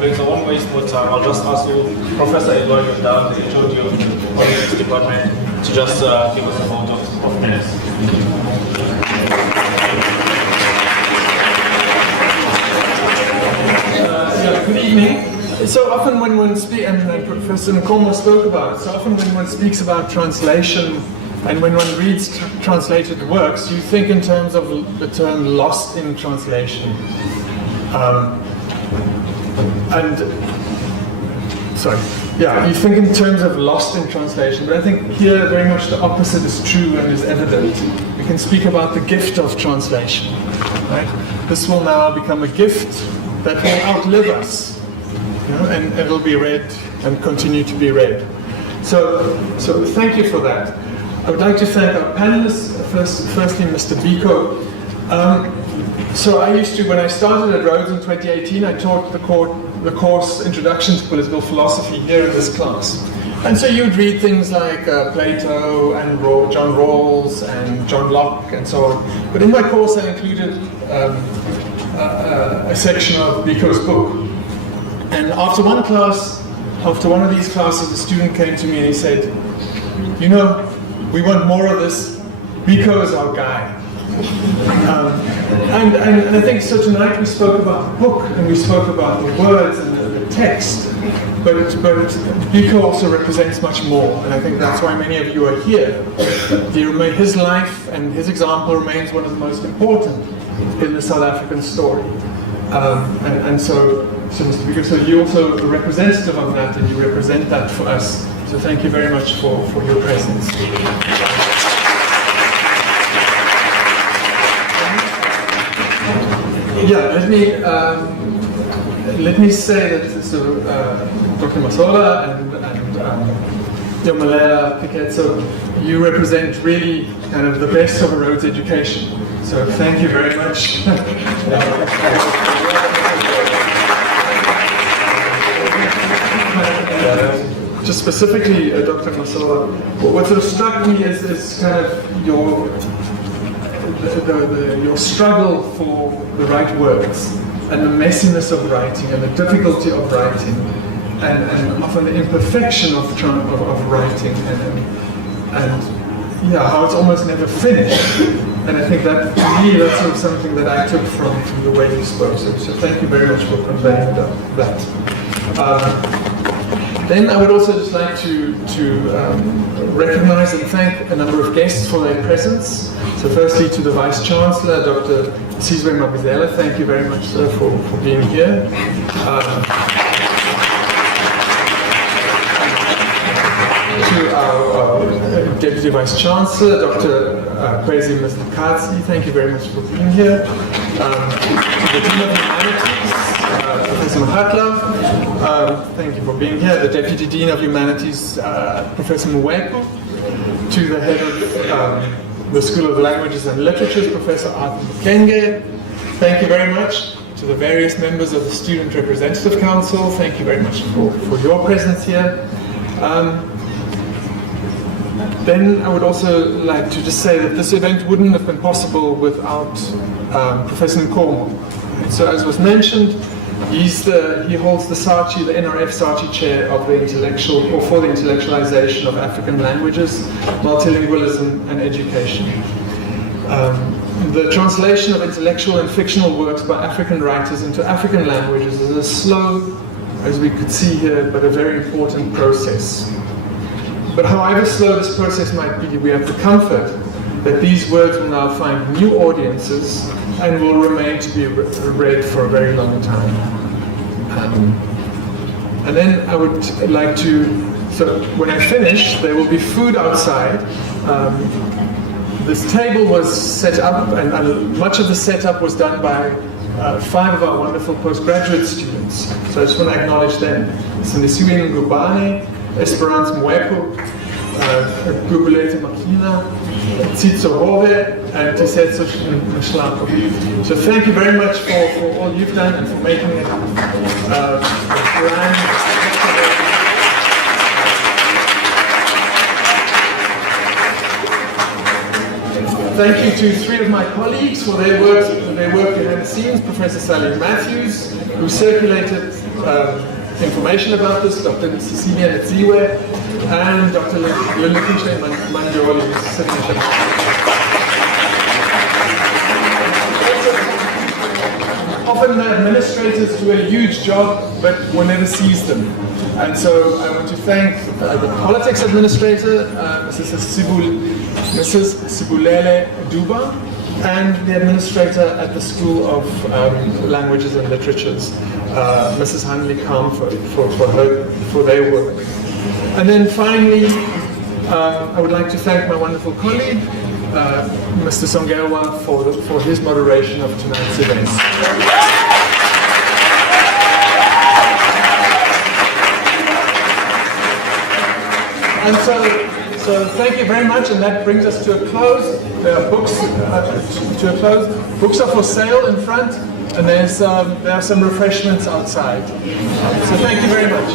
I won't waste more time. I'll just ask you, Professor Eloy Ndibhala, the HOD of the Politics Department, to just give us a vote of minutes. Good evening. So often when one speaks, and Professor Nkomo spoke about it, so often when one speaks about translation and when one reads translated works, you think in terms of the term lost in translation. You think in terms of lost in translation, but I think here very much the opposite is true and is evident. We can speak about the gift of translation, right? This will now become a gift that will outlive us, and it'll be read and continue to be read. So thank you for that. I would like to thank our panelists, firstly Mr. Biko. So I used to, when I started at Rhodes in 2018, I taught the course Introduction to Political Philosophy here in this class. And so you'd read things like Plato and John Rawls and John Locke and so on. But in my course I included a section of Biko's book. And after one of these classes, a student came to me and he said, we want more of this. Biko is our guy. And I think so tonight we spoke about the book and we spoke about the words and the text. But Biko also represents much more, and I think that's why many of you are here. His life and his example remains one of the most important in the South African story. So Mr. Biko, so you're also a representative of that, and you represent that for us. So thank you very much for your presence. Yeah, let me say that Dr. Masola and Ndibhala, Piquet, you represent really kind of the best of a roads education. So thank you very much. Just specifically, Dr. Masola, what sort of struck me is kind of your struggle for the right words, and the messiness of writing, and the difficulty of writing, and often the imperfection of writing, and how it's almost never finished. And I think that, to me, that's sort of something that I took from the way you spoke. So thank you very much for conveying that. Then I would also just like to recognize and thank a number of guests for their presence. So firstly to the Vice-Chancellor, Dr. Sizwe Mabizela, thank you very much, sir, for being here. To our Deputy Vice-Chancellor, Dr. Kwezi Msnakazi, thank you very much for being here. To the Dean of Humanities, Professor Mahatla, thank you for being here. The Deputy Dean of Humanities, Professor Mwepu. To the head of the School of Languages and Literatures, Professor Arthur Mukenge, thank you very much. To the various members of the Student Representative Council, thank you very much for your presence here. Then I would also like to just say that this event wouldn't have been possible without Professor Nkomo. So as was mentioned, he holds the SACHI, the NRF SACHI chair of the for the intellectualization of African languages, multilingualism and education. The translation of intellectual and fictional works by African writers into African languages is a slow, as we could see here, but a very important process. But however slow this process might be, we have the comfort that these words will now find new audiences and will remain to be read for a very long time. And then I would like to, so when I finish, there will be food outside. This table was set up, and much of the setup was done by 5 of our wonderful postgraduate students. So I just want to acknowledge them. Sindisiwe Ngubane, Esperance Mwepo, Gubulete Makina, Tsitso Hove, and Tisetso Mshlako. So thank you very much for all you've done and for making it grand. Thank you to 3 of my colleagues for their work behind the scenes. Professor Sally Matthews, who circulated information about this, Dr. Cecilia Nziwe, and Dr. Lilikushe Manjoli, who's sitting here. Often the administrators do a huge job, but one never sees them. And so I want to thank the politics administrator, Mrs. Sibulele Duba, and the administrator at the School of Languages and Literatures, Mrs. Hanley Kam, for their work. And then finally, I would like to thank my wonderful colleague, Mr. Songelwa, for his moderation of tonight's event. And so thank you very much, and that brings us to a close. There are books to a close. Books are for sale in front, and there are some refreshments outside. So thank you very much.